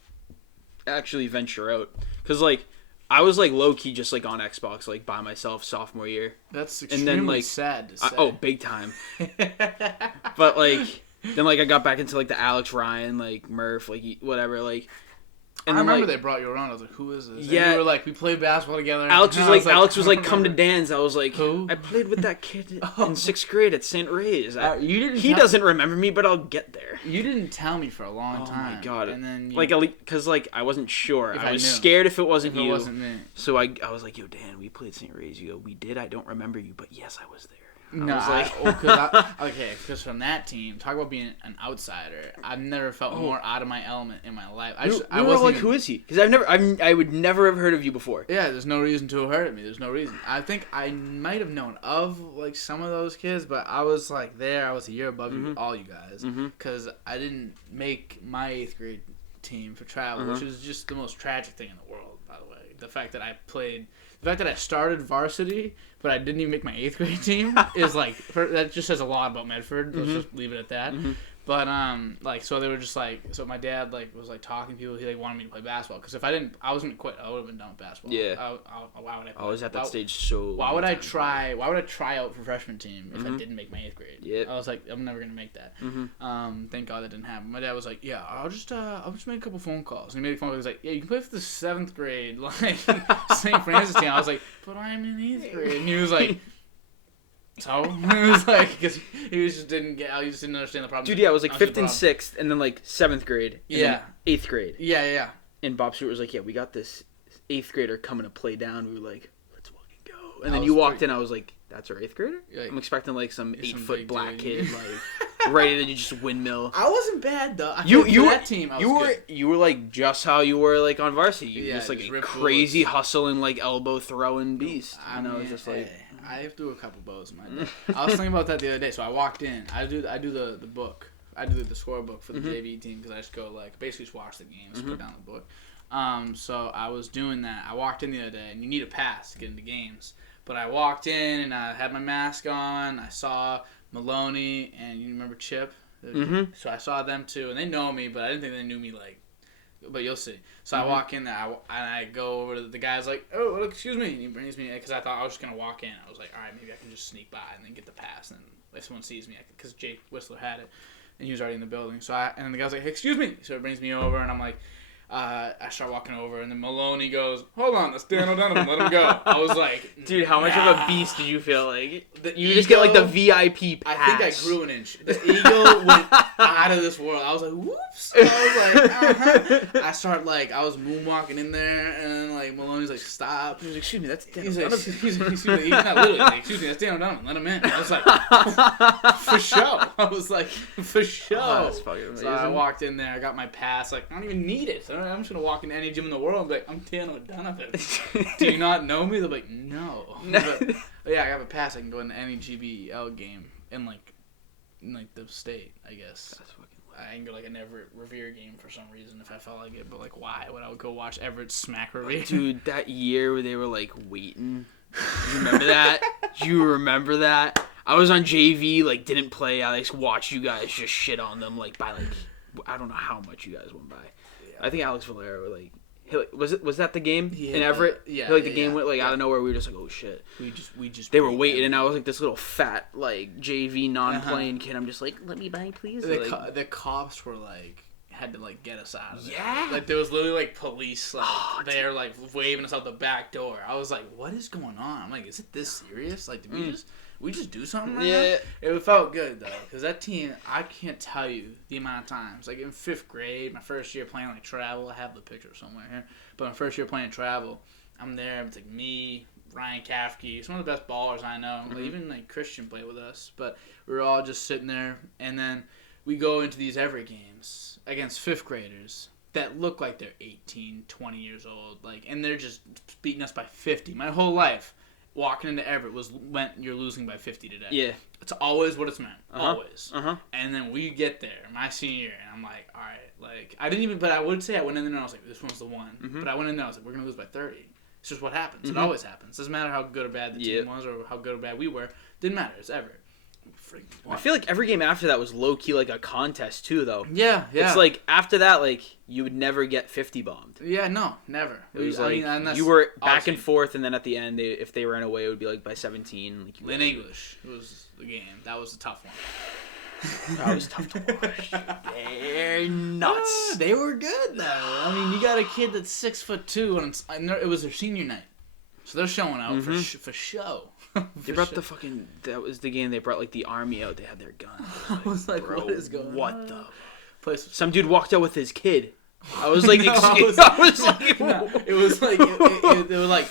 actually venture out, because like I was like low key just like on Xbox like by myself sophomore year. That's extremely sad to say. Big time. But like. Then, like, I got back into, like, the Alex, Ryan, like, Murph, like, whatever, like... And I remember they brought you around. I was like, who is this? Yeah. And you were like, we played basketball together. Alex was like, come to Dan's. I was like, who? I played with that kid in 6th grade at St. Ray's. He doesn't remember me, but I'll get there. You didn't tell me for a long time. Oh, my God. And then because, like, I wasn't sure. I was scared if it wasn't you. It wasn't me. So I was like, yo, Dan, we played St. Ray's. You go, we did. I don't remember you, but yes, I was there. Because from that team, talk about being an outsider. I've never felt more out of my element in my life. I was like, who is he? Because I would never have heard of you before. Yeah, there's no reason to have heard of me. There's no reason. I think I might have known of like some of those kids, but I was like there. I was a year above all you guys because I didn't make my 8th grade team for travel, which is just the most tragic thing in the world, by the way. The fact that I started varsity, but I didn't even make my 8th grade team is like, that just says a lot about Medford. Let's just leave it at that. But so they were just like, so my dad like was like talking to people. He like wanted me to play basketball because if I wasn't quit, I would have been done with basketball. Yeah. Why would I? I was at that stage so. Why would I try out for freshman team if I didn't make my 8th grade? Yep. I was like, I'm never gonna make that. Thank God that didn't happen. My dad was like, yeah, I'll just make a couple phone calls. And he made a phone call. He was like, yeah, you can play for the 7th grade like St. Francis team. I was like, but I'm in 8th grade. And he was like. So it was like because he just didn't understand the problem. Dude, yeah, it was like 5th and 6th, and then like 7th grade, and then 8th grade. Yeah. And Bob Stewart was like, "Yeah, we got this 8th grader coming to play down." We were like, "Let's fucking go!" And then you walked in, I was like, "That's our 8th grader." Like, I'm expecting like some 8-foot black kid, like ready to just windmill. I wasn't bad though. You that team. You were like just how you were like on varsity. You were just like a crazy bullets. hustling like elbow throwing beast. I was just like. I threw a couple bows in my day. I was thinking about that the other day. So I walked in. I do the book. I do the scorebook for the JV team because I just go like basically just watch the games, put down the book. So I was doing that. I walked in the other day, and you need a pass to get into games. But I walked in and I had my mask on. I saw Maloney and you remember Chip. So I saw them too, and they know me, but I didn't think they knew me like. But you'll see. So I walk in there, and I go over to the guy's like, oh, excuse me. And he brings me, because I thought I was just going to walk in. I was like, all right, maybe I can just sneak by and then get the pass. And if someone sees me, because Jake Whistler had it, and he was already in the building. And the guy's like, hey, excuse me. So it brings me over, and I'm like, I start walking over, and then Maloney goes, hold on, that's Dan O'Donovan, let him go. I was like, dude, how much of a beast did you feel like? You just get like the VIP pass. I think I grew an inch. The ego went out of this world. I was like, whoops. I was like, I start like, I was moonwalking in there, and then like Maloney's like, stop. He was like, excuse me, that's Dan O'Donovan. He's not literally like, excuse me, that's Dan O'Donovan, let him in. I was like, for show. I was like, for show. Oh, that's fucking amazing. So I walked in there, I got my pass, like, I don't even need it. I'm just gonna walk into any gym in the world and be like, I'm Dan O'Donovan. Do you not know me? They're like, no. But yeah, I have a pass. I can go into any GBL game in like the state, I guess. That's fucking I can go like an Everett Revere game for some reason if I felt like it. But like, why would I go watch Everett smack Revere? Dude, that year where they were like waiting. You remember that? Do you remember that? I was on JV, like didn't play. I like watched you guys just shit on them like by like I don't know how much you guys went by. I think Alex Valero was that the game in Everett? The game went like out of nowhere. We were just like, oh shit. We just they were waiting, and I was like this little fat like JV non-playing kid. I'm just like, let me buy, please. The cops were like had to like get us out of there. Yeah. Like there was literally like police like there like waving us out the back door. I was like, what is going on? I'm like, is it this serious? Like, did we just do something right now? It felt good, though, because that team, I can't tell you the amount of times. Like, in 5th grade, my first year playing, like, travel, I have the picture somewhere here, but my first year playing travel, I'm there, it's, like, me, Ryan Kafke, some of the best ballers I know. Like, even, like, Christian played with us, but we were all just sitting there, and then we go into these Everett games against 5th graders that look like they're 18, 20 years old, like, and they're just beating us by 50. My whole life. Walking into Everett meant you're losing by 50 today. Yeah. It's always what it's meant. Always. And then we get there, my senior year, and I'm like, all right. Like, I didn't even, but I would say I went in there and I was like, this one's the one. But I went in there and I was like, we're going to lose by 30. It's just what happens. It always happens. Doesn't matter how good or bad the team was or how good or bad we were. Didn't matter. It's Everett. I feel like every game after that was low-key like a contest too, though. Yeah. It's like after that, like you would never get 50 bombed. Yeah, no, never. It was you were back and forth, and then at the end, if they ran away, it would be like by 17. Like Lynn English was the game. That was a tough one. That was tough to watch. They're nuts. They were good though. I mean, you got a kid that's 6'2", and it was their senior night, so they're showing out for show. They brought that was the game they brought like the army out. They had their guns. I was like, bro, what is going on? What the? Some dude walked out with his kid. I was like, it was like, they were like,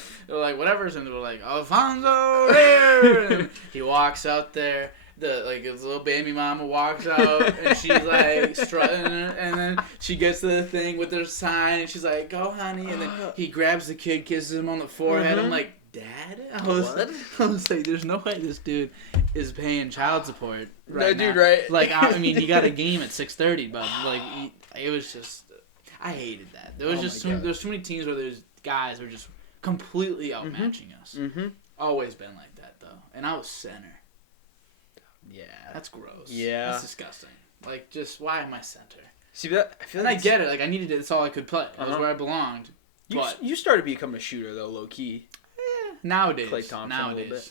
whatever, and they were like, Alfonso there. And he walks out there. His little baby mama walks out, and she's like strutting, and then she gets to the thing with her sign, and she's like, "Go, honey," and then he grabs the kid, kisses him on the forehead. I'm like, Dad? I was like, there's no way this dude is paying child support right now. Dude, right? Like, I mean, you got a game at 6:30, but like, it was just. I hated that. There was there's too many teams where there's guys who are just completely outmatching us. Mm-hmm. Always been like that though, and I was center. Yeah, that's gross. Yeah, that's disgusting. Like, just why am I center? See that? I feel and I get it. Like, I needed it. That's all I could play. That was where I belonged. You started becoming a shooter though, low key. Nowadays, Klay Thompson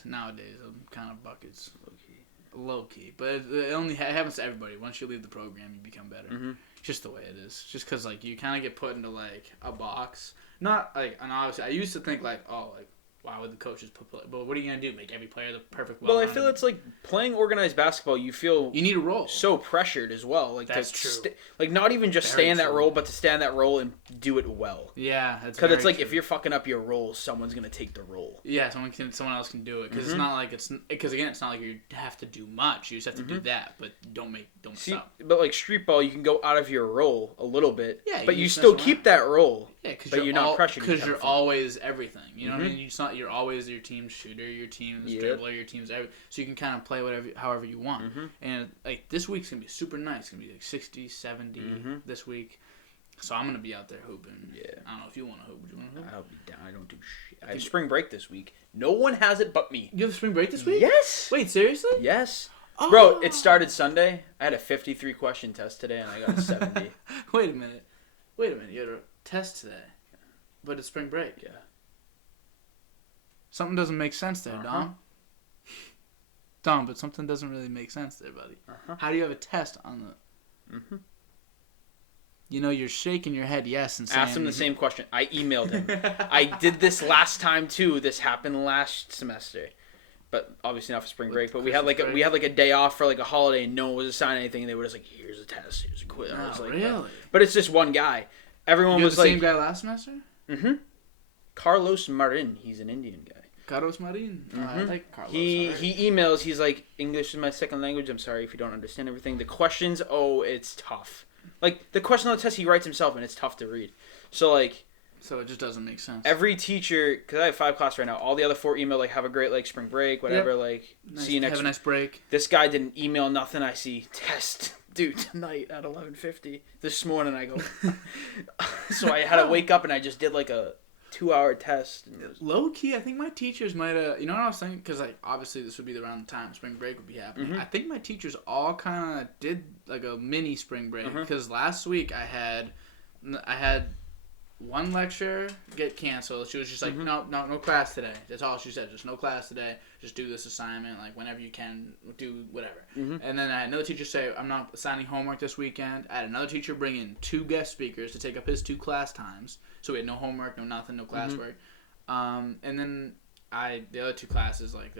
nowadays, I'm kind of buckets. Low key, but it only happens to everybody. Once you leave the program, you become better. Mm-hmm. Just the way it is. Just because like you kind of get put into like a box. Not like, and obviously, I used to think like, oh, like why would the coaches put? But what are you gonna do? Make every player the perfect? Well, I feel it's like playing organized basketball. You feel you need a role. So pressured as well. Like that's true. Like not even just stay in that role, but to stay in that role and do it well. Yeah, that's because it's like if you're fucking up your role, someone's gonna take the role. Yeah, someone else can do it because it's not like it's not like you have to do much. You just have to do that, but don't stop. But like street ball, you can go out of your role a little bit. Yeah, but you still keep that role. Yeah, because you're not pressured. Because you're always everything. You know what I mean? You're always your team's shooter, your team's dribbler, your team's everything. So you can kind of play however you want. Mm-hmm. And like this week's gonna be super nice. It's gonna be like 60, 70 this week. So I'm gonna be out there hooping. Yeah. I don't know if you want to hoop. Would you want to hoop? I'll be down. I don't do shit. I have spring break this week. No one has it but me. You have spring break this week? Yes. Wait, seriously? Yes. Oh. Bro, it started Sunday. I had a 53 question test today, and I got a 70. Wait a minute. You had a test today, but it's spring break. Yeah. Something doesn't make sense there, Dom. Dom, but something doesn't really make sense there, buddy. How do you have a test on the... You know, you're shaking your head yes and saying... Ask him the same question. I emailed him. I did this last time, too. This happened last semester. But obviously not for spring break. But we had like a day off for like a holiday and no one was assigned anything. And they were just like, here's a test. Here's a quiz. I was like, really? But it's just one guy. Everyone was like... the same guy last semester? Mm-hmm. Carlos Marin. He's an Indian guy. Carlos Marin. I like Carlos. He emails. He's like, English is my second language. I'm sorry if you don't understand everything. The questions, it's tough. Like, the question on the test, he writes himself, and it's tough to read. So, like... So it just doesn't make sense. Every teacher... Because I have 5 classes right now. All the other 4 email, like, have a great, like, spring break, whatever, like... Nice, see you next Have a nice break. This guy didn't email nothing. I see test due tonight at 11:50. This morning, I go... So I had to wake up, and I just did, like, a 2-hour test. Low key, I think my teachers might have... You know what I was thinking? Because, like, obviously this would be around the time spring break would be happening. I think my teachers all kind of did, like, a mini spring break. Because last week I had one lecture get canceled. She was just like, no class today. That's all she said. Just no class today. Just do this assignment. Like, whenever you can, do whatever. And then I had another teacher say, I'm not assigning homework this weekend. I had another teacher bring in 2 guest speakers to take up his 2 class times. So we had no homework, no nothing, no classwork. And then the other 2 classes, like,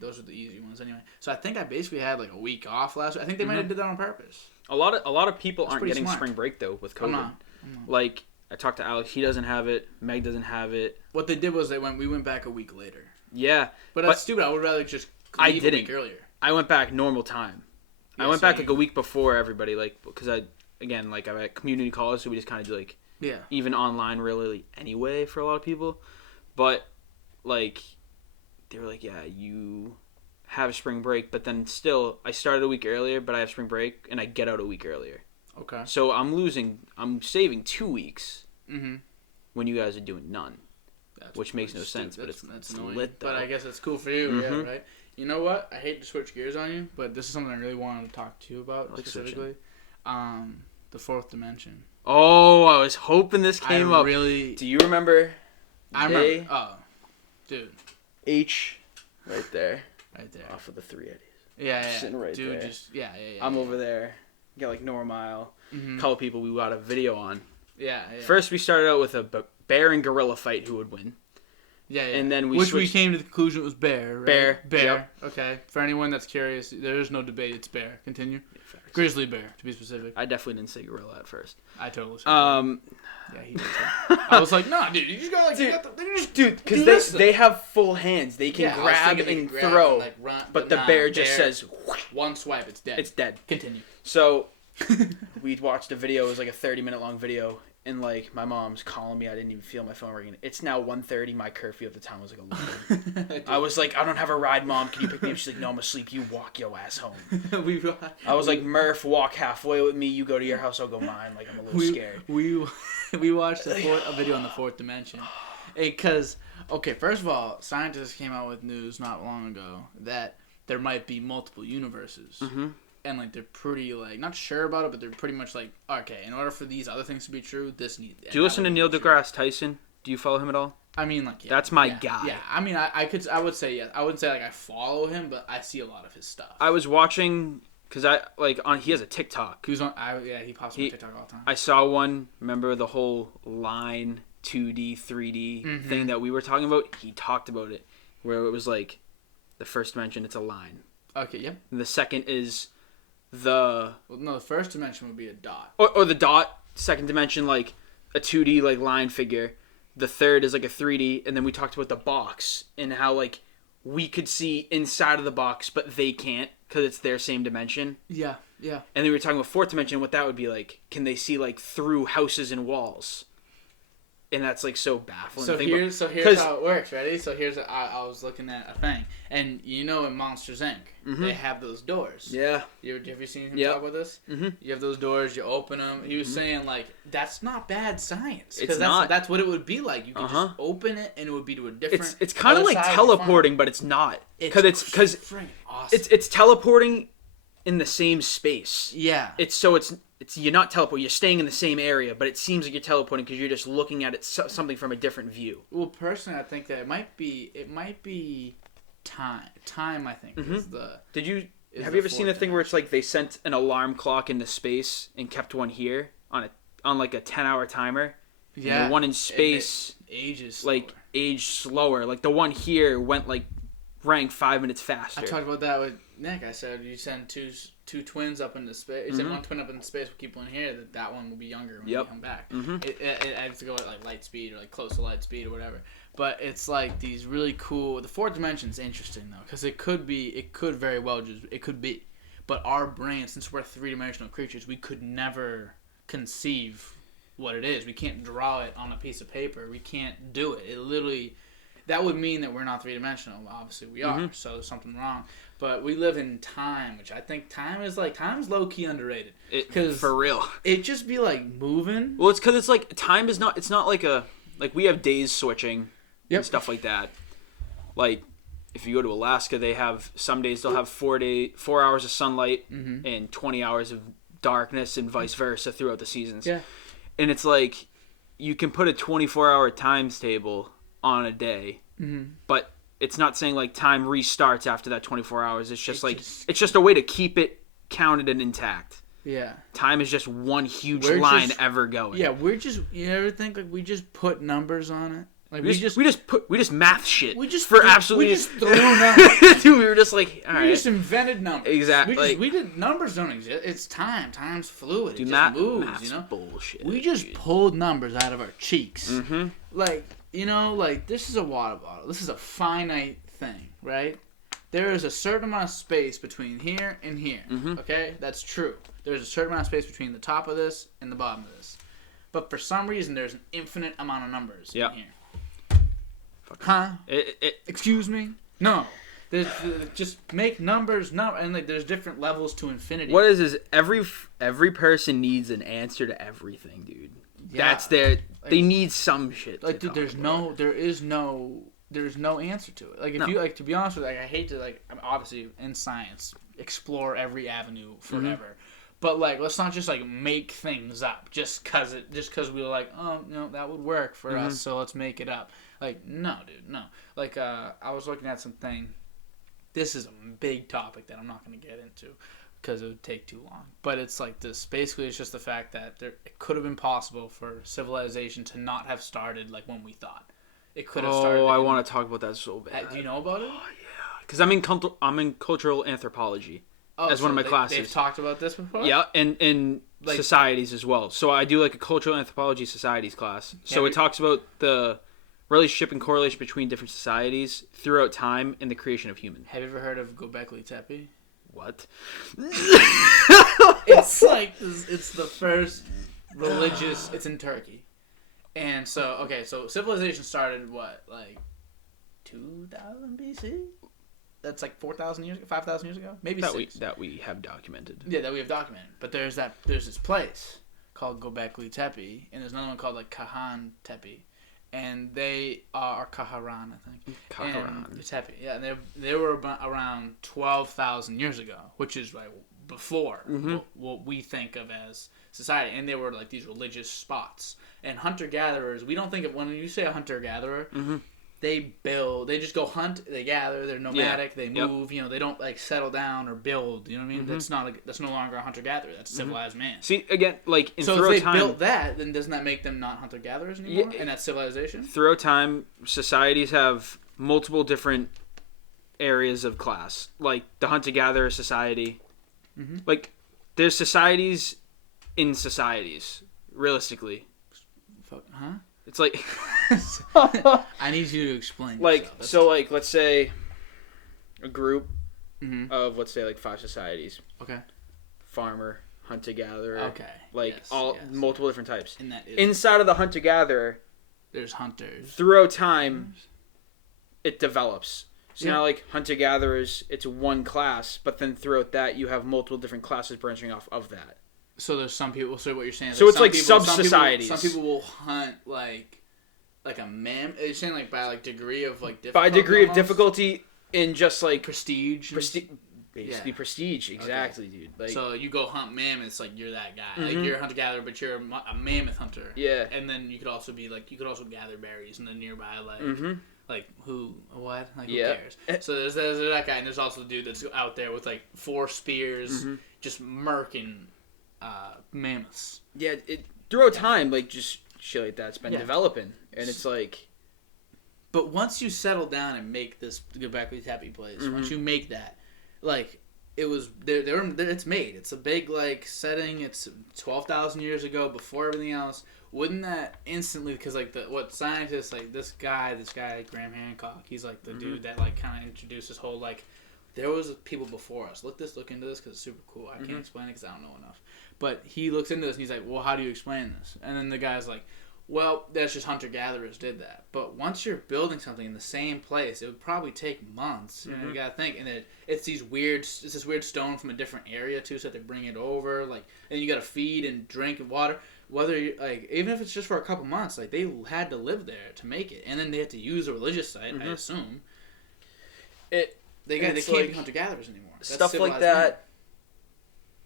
those are the easy ones anyway. So I think I basically had, like, a week off last week. I think they might have did that on purpose. A lot of people aren't getting spring break, though, with COVID. I'm not. Like... I talked to Alex. He doesn't have it. Meg doesn't have it. What they did was we went back a week later. Yeah. But that's stupid. I would rather just leave a week earlier. I went back normal time. Yeah, I went back like a week before everybody, like, because I'm at community college, so we just kind of do like even online really anyway for a lot of people. But like they were like, yeah, you have spring break, but then still I started a week earlier, but I have spring break and I get out a week earlier. Okay. So I'm saving 2 weeks when you guys are doing none, which makes no sense, but it's annoying. Lit though. But I guess it's cool for you, yeah, right? You know what? I hate to switch gears on you, but this is something I really wanted to talk to you about specifically. The 4th dimension. Oh, I was hoping this came up. Really? Do you remember? I remember. Oh, dude. H, right there. Right there. Off of the 3 Eddies. Yeah. Sitting right dude, there. Yeah. I'm over there. Got like Normal. A couple people we got a video on. Yeah. First, we started out with a bear and gorilla fight. Who would win? Yeah. And then we came to the conclusion it was bear. Right? Bear. Yep. Okay. For anyone that's curious, there is no debate. It's bear. Continue. Grizzly bear, to be specific. I definitely didn't say gorilla at first. I totally said yeah, he did too. I was like, nah, dude, you just got like... Dude, because they have full hands. They can grab and throw. And, like, run, but the bear just says... One swipe, it's dead. It's dead. Continue. So, we watched a video. It was like a 30-minute long video. and like my mom's calling me. I didn't even feel my phone ringing. It's now 1:30. My curfew at the time was like 11. I was like, I don't have a ride, Mom. Can you pick me up? She's like, no, I'm asleep. You walk your ass home. I was like, Murph, walk halfway with me. You go to your house, I'll go mine. Like, I'm a little scared. We watched a video on the fourth dimension. Because, okay, first of all, scientists came out with news not long ago that there might be multiple universes. Mm-hmm. And, like, they're pretty, like, not sure about it, but they're pretty much like, okay, in order for these other things to be true, this needs... Do you listen to Neil deGrasse Tyson? Do you follow him at all? I mean, like, yeah. That's my guy. Yeah, I mean, I would say, yeah. I wouldn't say, like, I follow him, but I see a lot of his stuff. I was watching, because he has a TikTok. He pops on TikTok all the time. I saw one, remember the whole line 2D, 3D thing that we were talking about? He talked about it, where it was like, the first dimension, it's a line. Okay, yeah. And the second is... the first dimension would be a dot. Or the dot, second dimension, like a 2D like line figure. The third is like a 3D, and then we talked about the box and how like we could see inside of the box, but they can't because it's their same dimension. Yeah, yeah. And then we were talking about fourth dimension, what that would be like. Can they see like through houses and walls? And that's like so baffling. So here's how it works. Ready? So I was looking at a thing, and you know in Monsters Inc. They have those doors. Yeah. Have you seen him talk about this? Mm-hmm. You have those doors. You open them. He was saying like that's not bad science because that's what it would be like. You could just open it and it would be to a different. It's kind of like teleporting, but it's not because it's awesome. It's teleporting in the same space. Yeah. It's you're not teleporting. You're staying in the same area, but it seems like you're teleporting because you're just looking at it something from a different view. Well, personally, I think that it might be time. Time, I think, is the. Have you ever seen a thing where it's like they sent an alarm clock into space and kept one here on like a 10-hour timer? Yeah. And the one in space ages slower. like aged slower. Like the one here rang 5 minutes faster. I talked about that with Nick. I said you send two twins up into space. You send one twin up into space. We'll keep one here. That one will be younger when we come back. Mm-hmm. It has to go at like light speed or like close to light speed or whatever. But it's like these really cool. The fourth dimension is interesting though because it could very well be. But our brain, since we're three-dimensional creatures, we could never conceive what it is. We can't draw it on a piece of paper. We can't do it. It literally. That would mean that we're not three-dimensional. Obviously, we are, so there's something wrong. But we live in time, which I think time's low-key underrated. For real. It just be, like, moving. Well, it's because it's, like, time is not... It's not like a... Like, we have days switching and stuff like that. Like, if you go to Alaska, they have... Some days they'll have 4 hours of sunlight and 20 hours of darkness and vice versa throughout the seasons. Yeah. And it's like, you can put a 24-hour times table... on a day, but it's not saying like time restarts after that 24 hours. It's just it's just a way to keep it counted and intact. Yeah, time is just one huge line ever going. Yeah, you ever think like we just put numbers on it? Like we just math shit. We just threw numbers. Dude, we were just like, all right. We just invented numbers. Exactly. Numbers don't exist. It's time. Time's fluid. Dude, it just moves. You know, bullshit. We just pulled numbers out of our cheeks. Mm-hmm. Like. You know, like, this is a water bottle. This is a finite thing, right? There is a certain amount of space between here and here, okay? That's true. There's a certain amount of space between the top of this and the bottom of this. But for some reason, there's an infinite amount of numbers in here. Huh? Excuse me? No. Just make numbers, and like there's different levels to infinity. What is every person needs an answer to everything, dude. Yeah. That's they need some shit. Like, dude, there is no answer to it. Like, if you like, to be honest with you, like, I hate to like, I'm obviously in science, explore every avenue forever, but like, let's not just like make things up just cause we were like, oh, you know, that would work for us, so let's make it up. Like, no, dude, no. Like, I was looking at something. This is a big topic that I'm not going to get into. Because it would take too long. But it's like this. Basically, it's just the fact that it could have been possible for civilization to not have started like when we thought. It could have started. Oh, I want to talk about that so bad. Do you know about it? Oh, yeah. Because I'm in cultural anthropology as one of my classes. They've talked about this before? Yeah, and like, societies as well. So I do like a cultural anthropology societies class. So it talks about the relationship and correlation between different societies throughout time and the creation of humans. Have you ever heard of Göbekli Tepe? What? It's like it's the first religious. It's in Turkey, and so civilization started what, like 2000 BC? That's like 4,000 years, 5,000 years ago, maybe that we have documented. Yeah, that we have documented. But there's this place called Göbekli Tepe, and there's another one called like Kahan Tepe, and they are Kaharan, I think. Kaharan. And Tepe, yeah, and they were around 12,000 years ago, which is like before what we think of as society, and they were like these religious spots. And hunter gatherers, we don't think of, when you say a hunter gatherer. They just go hunt, they gather, they're nomadic, they move, they don't like settle down or build, you know what I mean? That's no longer a hunter-gatherer, that's a civilized man. See, again, like so if they built that, then doesn't that make them not hunter-gatherers anymore? And that's civilization? Throughout time, societies have multiple different areas of class. Like the hunter-gatherer society. Like, there's societies in societies, realistically. Huh? It's like... I need you to explain yourself. Let's say a group of, let's say, like 5 societies. Okay. Farmer, hunter-gatherer. Okay. Multiple different types. And that is... Inside of the hunter-gatherer... There's hunters. Throughout time, it develops. So now, like, hunter-gatherers, it's one class, but then throughout that, you have multiple different classes branching off of that. So there's some people... So what you're saying is... So it's like sub-societies. Some people will hunt, like a mammoth. You're saying, like, by, like, degree of, like, By difficulty? degree of difficulty in just, like... Prestige. Basically, prestige. Exactly, dude. Like, so you go hunt mammoths, like, you're that guy. Like, you're a hunter-gatherer, but you're a mammoth hunter. Yeah. And then you could also be, like... You could also gather berries in the nearby, like... Like, who cares? So there's that guy, and there's also the dude that's out there with, like, 4 spears, just murking mammoths. Yeah, throughout time, like, just shit like that's been developing. And it's like... But once you settle down and make this Göbekli Tepe place, once you make that, like, it was... it's made. It's a big, like, setting. It's 12,000 years ago, before everything else. Wouldn't that instantly... Because, like, what scientists... Like, this guy, Graham Hancock, he's, like, the dude that, like, kind of introduced this whole, like... There was people before us. Look into this because it's super cool. I can't explain it because I don't know enough. But he looks into this and he's like, well, how do you explain this? And then the guy's like, well, that's just hunter-gatherers did that. But once you're building something in the same place, it would probably take months. You know, you gotta think. And it's this weird stone from a different area too, so that they bring it over. Like, and you gotta feed and drink and water. Whether you like, even if it's just for a couple months, like they had to live there to make it, and then they had to use a religious site. I assume. They can't be hunter-gatherers anymore. That's stuff like that.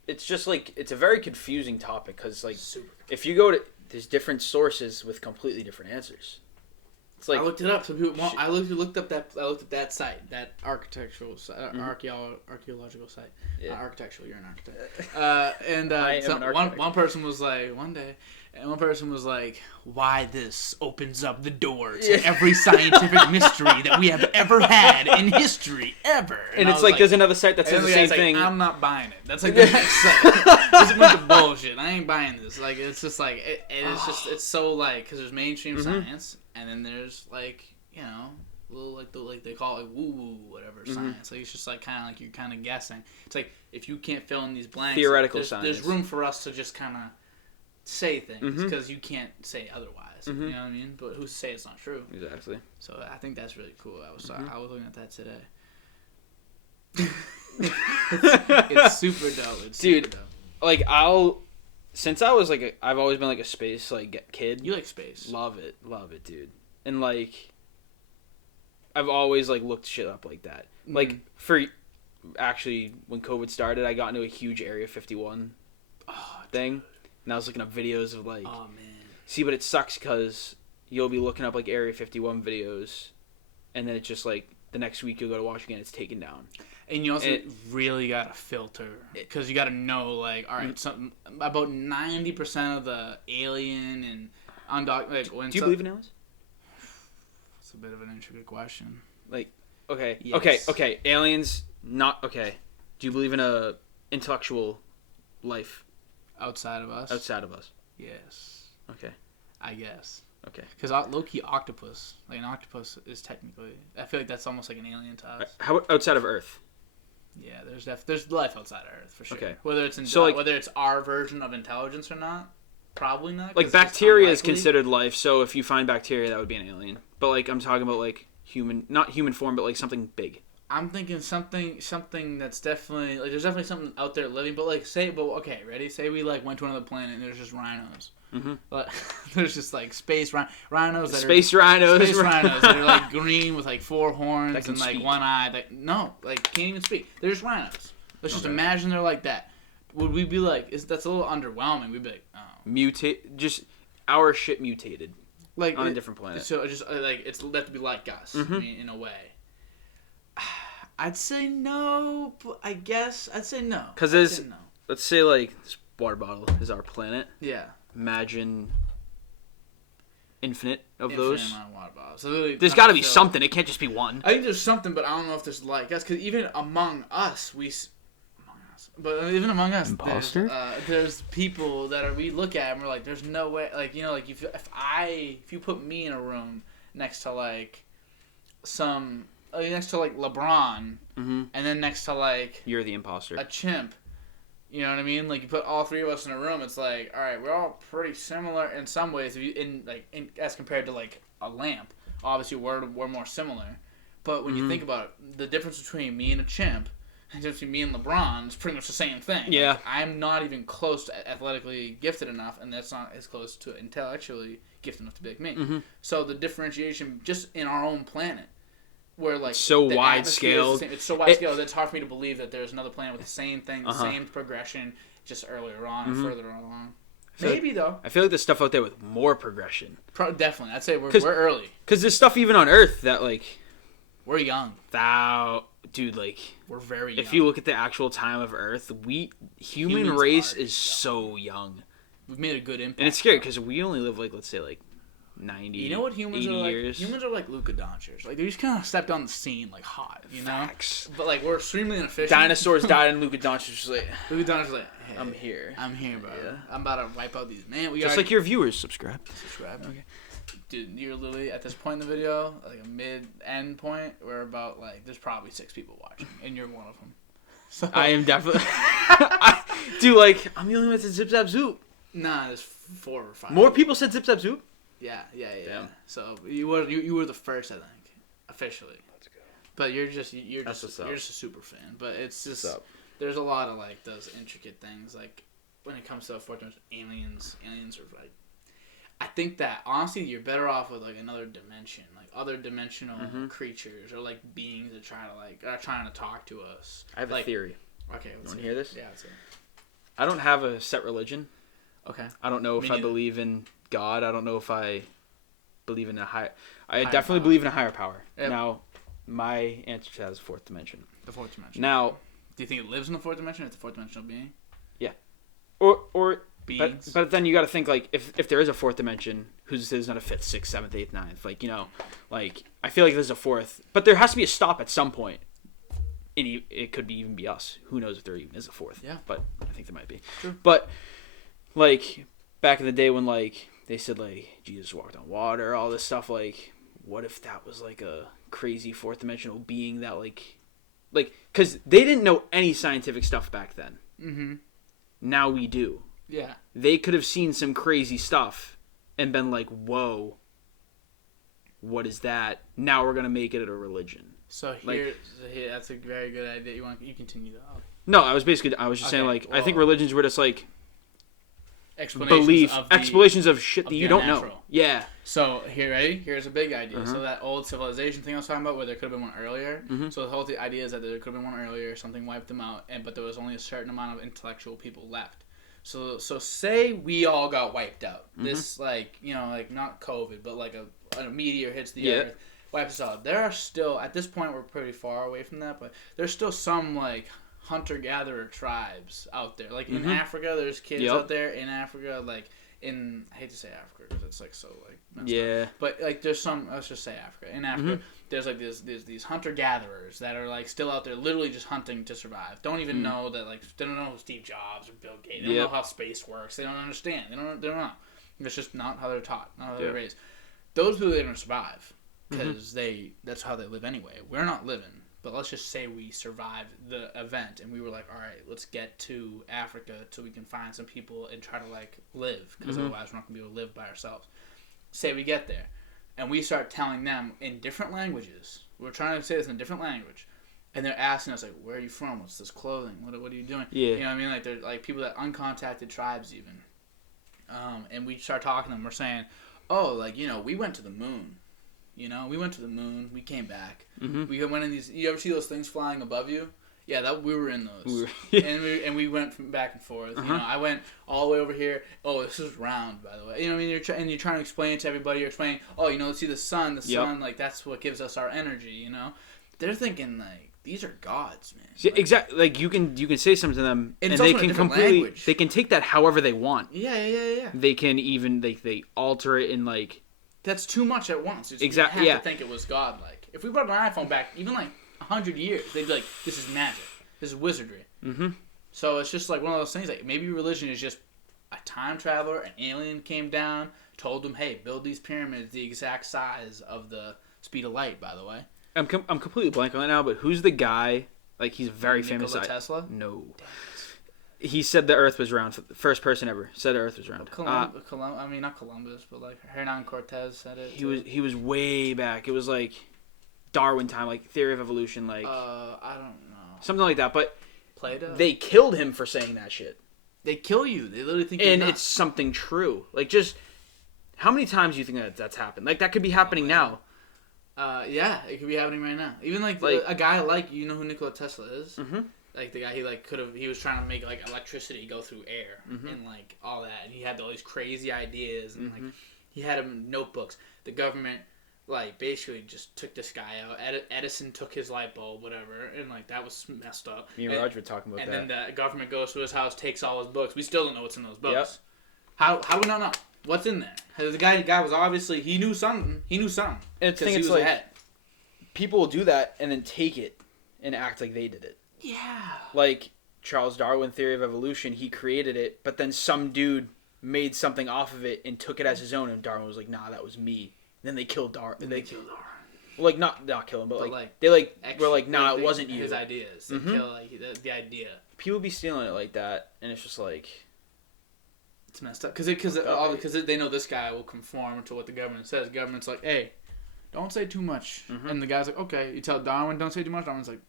It's just like, it's a very confusing topic because, like, if you go to, there's different sources with completely different answers. It's like, I looked it up. Some people, I looked up that site, that architectural site, archaeological site. Yeah. Not architectural. You're an architect. One person was like, why this opens up the door to every scientific mystery that we have ever had in history, ever. And it's like, there's another site that says the same thing. Like, I'm not buying it. That's like the next site. This is a bunch of bullshit. I ain't buying this. Like, it's just like, it's so like, because there's mainstream science, and then there's like, little like they call it like woo whatever science. Like, it's just like kind of like you're kind of guessing. It's like, if you can't fill in these blanks, theoretical science. There's room for us to just kind of say things because you can't say otherwise. You know what I mean? But who's to say it's not true? Exactly. So I think that's really cool. I was looking at that today. It's super dope. It's super dope. Like, since I was like I've always been like a space like kid. You like space? Love it, dude. And like, I've always like looked shit up like that. Like, actually, when COVID started, I got into a huge Area 51 thing. And I was looking up videos of like... Oh, man. See, but it sucks because you'll be looking up like Area 51 videos, and then it's just like the next week you'll go to watch again, it's taken down. And you also really got to filter, because you got to know, like, all right, about 90% of the alien and undocumented... Like, do you believe in aliens? It's a bit of an intricate question. Like, okay, yes. okay, aliens, not... Okay, do you believe in a intellectual life? Outside of us? Outside of us. Yes. Okay. I guess. Okay. Because low-key octopus, like an octopus is technically... I feel like that's almost like an alien to us. How outside of Earth? Yeah, there's life outside of Earth, for sure. Okay. Whether it's whether it's our version of intelligence or not, Probably not. Like bacteria is considered life, so if you find bacteria, that would be an alien. But like I'm talking about like human, not human form, but like something big. I'm thinking something that's definitely like there's definitely something out there living. But like okay, ready? Say we like went to another planet and there's just rhinos. Mm-hmm. But there's just like space rhinos that space rhinos that are like green with like 4 horns and like speak. 1 eye. Like can't even speak. They're just rhinos. Let's just imagine they're like that. Would we be like? That's a little underwhelming. We'd be like, oh, just our shit mutated, like on a different planet. So just like it's left to be like us, I mean, in a way. I'd say no, but I guess I'd say no. Because let's say like this water bottle is our planet. Yeah. Imagine infinite those. Amount of water bottles. So there's got to be something. It can't just be one. I think there's something, but I don't know if there's like us. Because even among us, there's people that we look at and we're like, there's no way. Like like if you put me in a room next to like next to like LeBron, and then next to like you're the imposter, a chimp. You know what I mean? Like you put all 3 of us in a room, it's like, all right, we're all pretty similar in some ways. As compared to like a lamp, obviously we're more similar. But when you think about it, the difference between me and a chimp, and the difference between me and LeBron is pretty much the same thing. Yeah, like, I'm not even close to athletically gifted enough, and that's not as close to intellectually gifted enough to be like me. So the differentiation just in our own planet. Where like so wide scale, it's so wide scale that it's hard for me to believe that there's another planet with the same thing, the same progression, just earlier on and further along. Maybe though. I feel like there's stuff out there with more progression. Definitely, I'd say we're early. Because there's stuff even on Earth that like we're young. Dude, like we're very young. If you look at the actual time of Earth, human race is so young. We've made a good impact, and it's scary because we only live like let's say like 90, you know what humans 80 are like? years. Humans are like Luka Doncic. Like they just kind of stepped on the scene like hot, you know. Facts. But like we're extremely inefficient. Dinosaurs died, and Luka Doncic was like, Luka Doncic was like, hey, I'm here, bro. Yeah. I'm about to wipe out these man. Like your viewers, subscribe. Okay. Dude, you're literally at this point in the video, like a mid-end point, we're about like there's probably 6 people watching, and you're one of them. So I am definitely. Dude, like I'm the only one that said Zip Zap Zoop. Nah, there's 4 or 5. More people said Zip Zap Zoop. Yeah. So you were the first, I think, officially. Let's go. But you're just a super fan. But it's just there's a lot of like those intricate things like when it comes to the fourth dimension, aliens are like. I think that honestly you're better off with like another dimension, like other dimensional creatures or like beings that are trying to talk to us. I have a theory. Okay, you want to hear this? Yeah, let's hear. I don't have a set religion. Okay. I don't know if I believe in God. I don't know if I believe in I definitely power. believe in a higher power. Yep. Now, my answer to that is fourth dimension. The fourth dimension. Now, do you think it lives in the fourth dimension? It's a fourth dimensional being. Yeah. Or beings. But then you got to think like if there is a fourth dimension, there's not a fifth, sixth, seventh, eighth, ninth? Like like I feel like there's a fourth, but there has to be a stop at some point. And it could even be us. Who knows if there even is a fourth? Yeah. But I think there might be. True. But like back in the day when like they said like Jesus walked on water, all this stuff, like what if that was like a crazy fourth dimensional being that like because they didn't know any scientific stuff back then. Mm-hmm. Now we do. Yeah. They could have seen some crazy stuff and been like, whoa, what is that? Now we're gonna make it a religion. So here that's a very good idea. You continue that. No, I was just saying like I think religions were just like explanations of shit that you don't know. Yeah. So here's a big idea. So that old civilization thing I was talking about, where there could have been one earlier. So the whole idea is that there could have been one earlier, something wiped them out, but there was only a certain amount of intellectual people left. So say we all got wiped out. This like not COVID, but like a meteor hits the earth, wipes us out. There are still at this point we're pretty far away from that, but there's still some like hunter-gatherer tribes out there. Like in Africa, there's kids out there in Africa. Like I hate to say Africa because it's like so like messed up. But like there's some. Let's just say Africa. In Africa, there's like there's these hunter-gatherers that are like still out there, literally just hunting to survive. Don't even know that they don't know Steve Jobs or Bill Gates. They don't know how space works. They don't understand. They don't know. It's just not how they're taught. Not how they're raised. Those people are gonna survive because that's how they live anyway. We're not living. But let's just say we survived the event, and we were like, all right, let's get to Africa so we can find some people and try to, like, live, because otherwise we're not going to be able to live by ourselves. Say we get there, and we start telling them in different languages. We're trying to say this in a different language, and they're asking us, like, where are you from? What's this clothing? What are you doing? Yeah. You know what I mean? Like, they're, like, people that uncontacted tribes, even. And we start talking to them. We're saying, oh, like, you know, we went to the moon. You know, we went to the moon. We came back. We went in these. You ever see those things flying above you? Yeah, we were in those. and we went from back and forth. You know, I went all the way over here. Oh, this is round, by the way. You know what I mean? You're trying to explain it to everybody. You're explaining. Oh, you know, see the sun. The sun, like that's what gives us our energy. You know, they're thinking like these are gods, man. See, like, exactly. Like you can say something to them, and they can completely. Language. They can take that however they want. Yeah. They can even they alter it in like. That's too much at once. Exactly. You have to think it was godlike. If we brought an iPhone back, even like 100 years, they'd be like, "This is magic. This is wizardry." So it's just like one of those things. Like maybe religion is just a time traveler, an alien came down, told them, "Hey, build these pyramids the exact size of the speed of light." By the way, I'm completely blank on that now. But who's the guy? Like he's very famous. Nikola Tesla? No. He said the Earth was round. First person ever said the Earth was round. I mean, not Columbus, but like Hernan Cortez said it. He was way back. It was like Darwin time, like theory of evolution, like I don't know, something like that. But Plato. They killed him for saying that shit. They kill you. They literally think. And it's something true. Like just how many times do you think that's happened? Like that could be happening now. Yeah, it could be happening right now. Even like a guy like you know who Nikola Tesla is. Like the guy he was trying to make like electricity go through air and like all that, and he had all these crazy ideas and like he had them in notebooks. The government like basically just took this guy out. Edison took his light bulb, whatever, and like that was messed up. Me and Roger were talking about that. And then the government goes to his house, takes all his books. We still don't know what's in those books. Yep. How we not know what's in there? The guy was obviously he knew something. He knew something. And the thing is like people will do that and then take it and act like they did it. Yeah. Like Charles Darwin theory of evolution, he created it, but then some dude made something off of it and took it as his own, and Darwin was like, "Nah, that was me." And then they killed Darwin. They killed Darwin. Well, like not kill him, but like they like were like, "Nah, it wasn't you." His ideas. They kill like the idea. People be stealing it like that, and it's just like it's messed up because they know this guy will conform to what the government says. The government's like, "Hey, don't say too much," and the guy's like, "Okay." You tell Darwin, "Don't say too much." Darwin's like.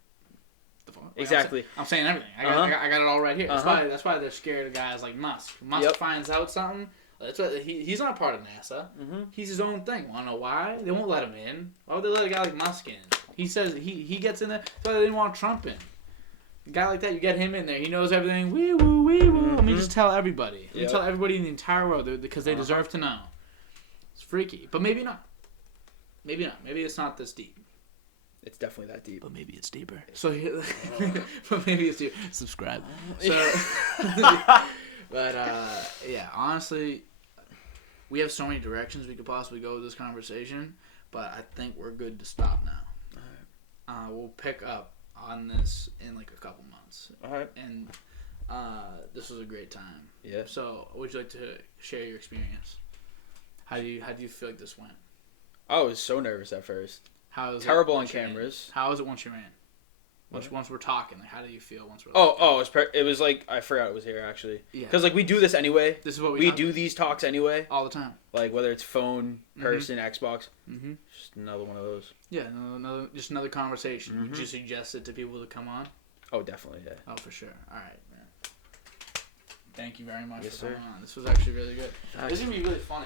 Exactly. I'm saying everything. I got it all right here. That's why they're scared of guys like Musk. Musk finds out something. That's why he's not part of NASA. He's his own thing. Want to know why? They won't let him in. Why would they let a guy like Musk in? He says he gets in there. That's why they didn't want Trump in. A guy like that, you get him in there. He knows everything. Wee woo, wee woo. Let me just tell everybody. Let me tell everybody in the entire world because they deserve to know. It's freaky, but maybe not. Maybe not. Maybe it's not this deep. It's definitely that deep. But maybe it's deeper. So, but maybe it's deeper. Subscribe. So, but yeah, honestly, we have so many directions we could possibly go with this conversation, but I think we're good to stop now. All right. We'll pick up on this in like a couple months. All right. And this was a great time. Yeah. So, would you like to share your experience? How do you feel like this went? I was so nervous at first. How is terrible on cameras. How is it once you're in? Once we're talking, like how do you feel once we're? It was like I forgot it was here actually. Yeah. Because like we do this anyway. This is what we do these talks anyway. All the time. Like whether it's phone, person, Xbox. Just another one of those. Yeah, just another conversation. Would you suggest it to people to come on? Oh, definitely, yeah. Oh, for sure. All right, man. Thank you very much for coming on. This was actually really good. This is gonna be really funny.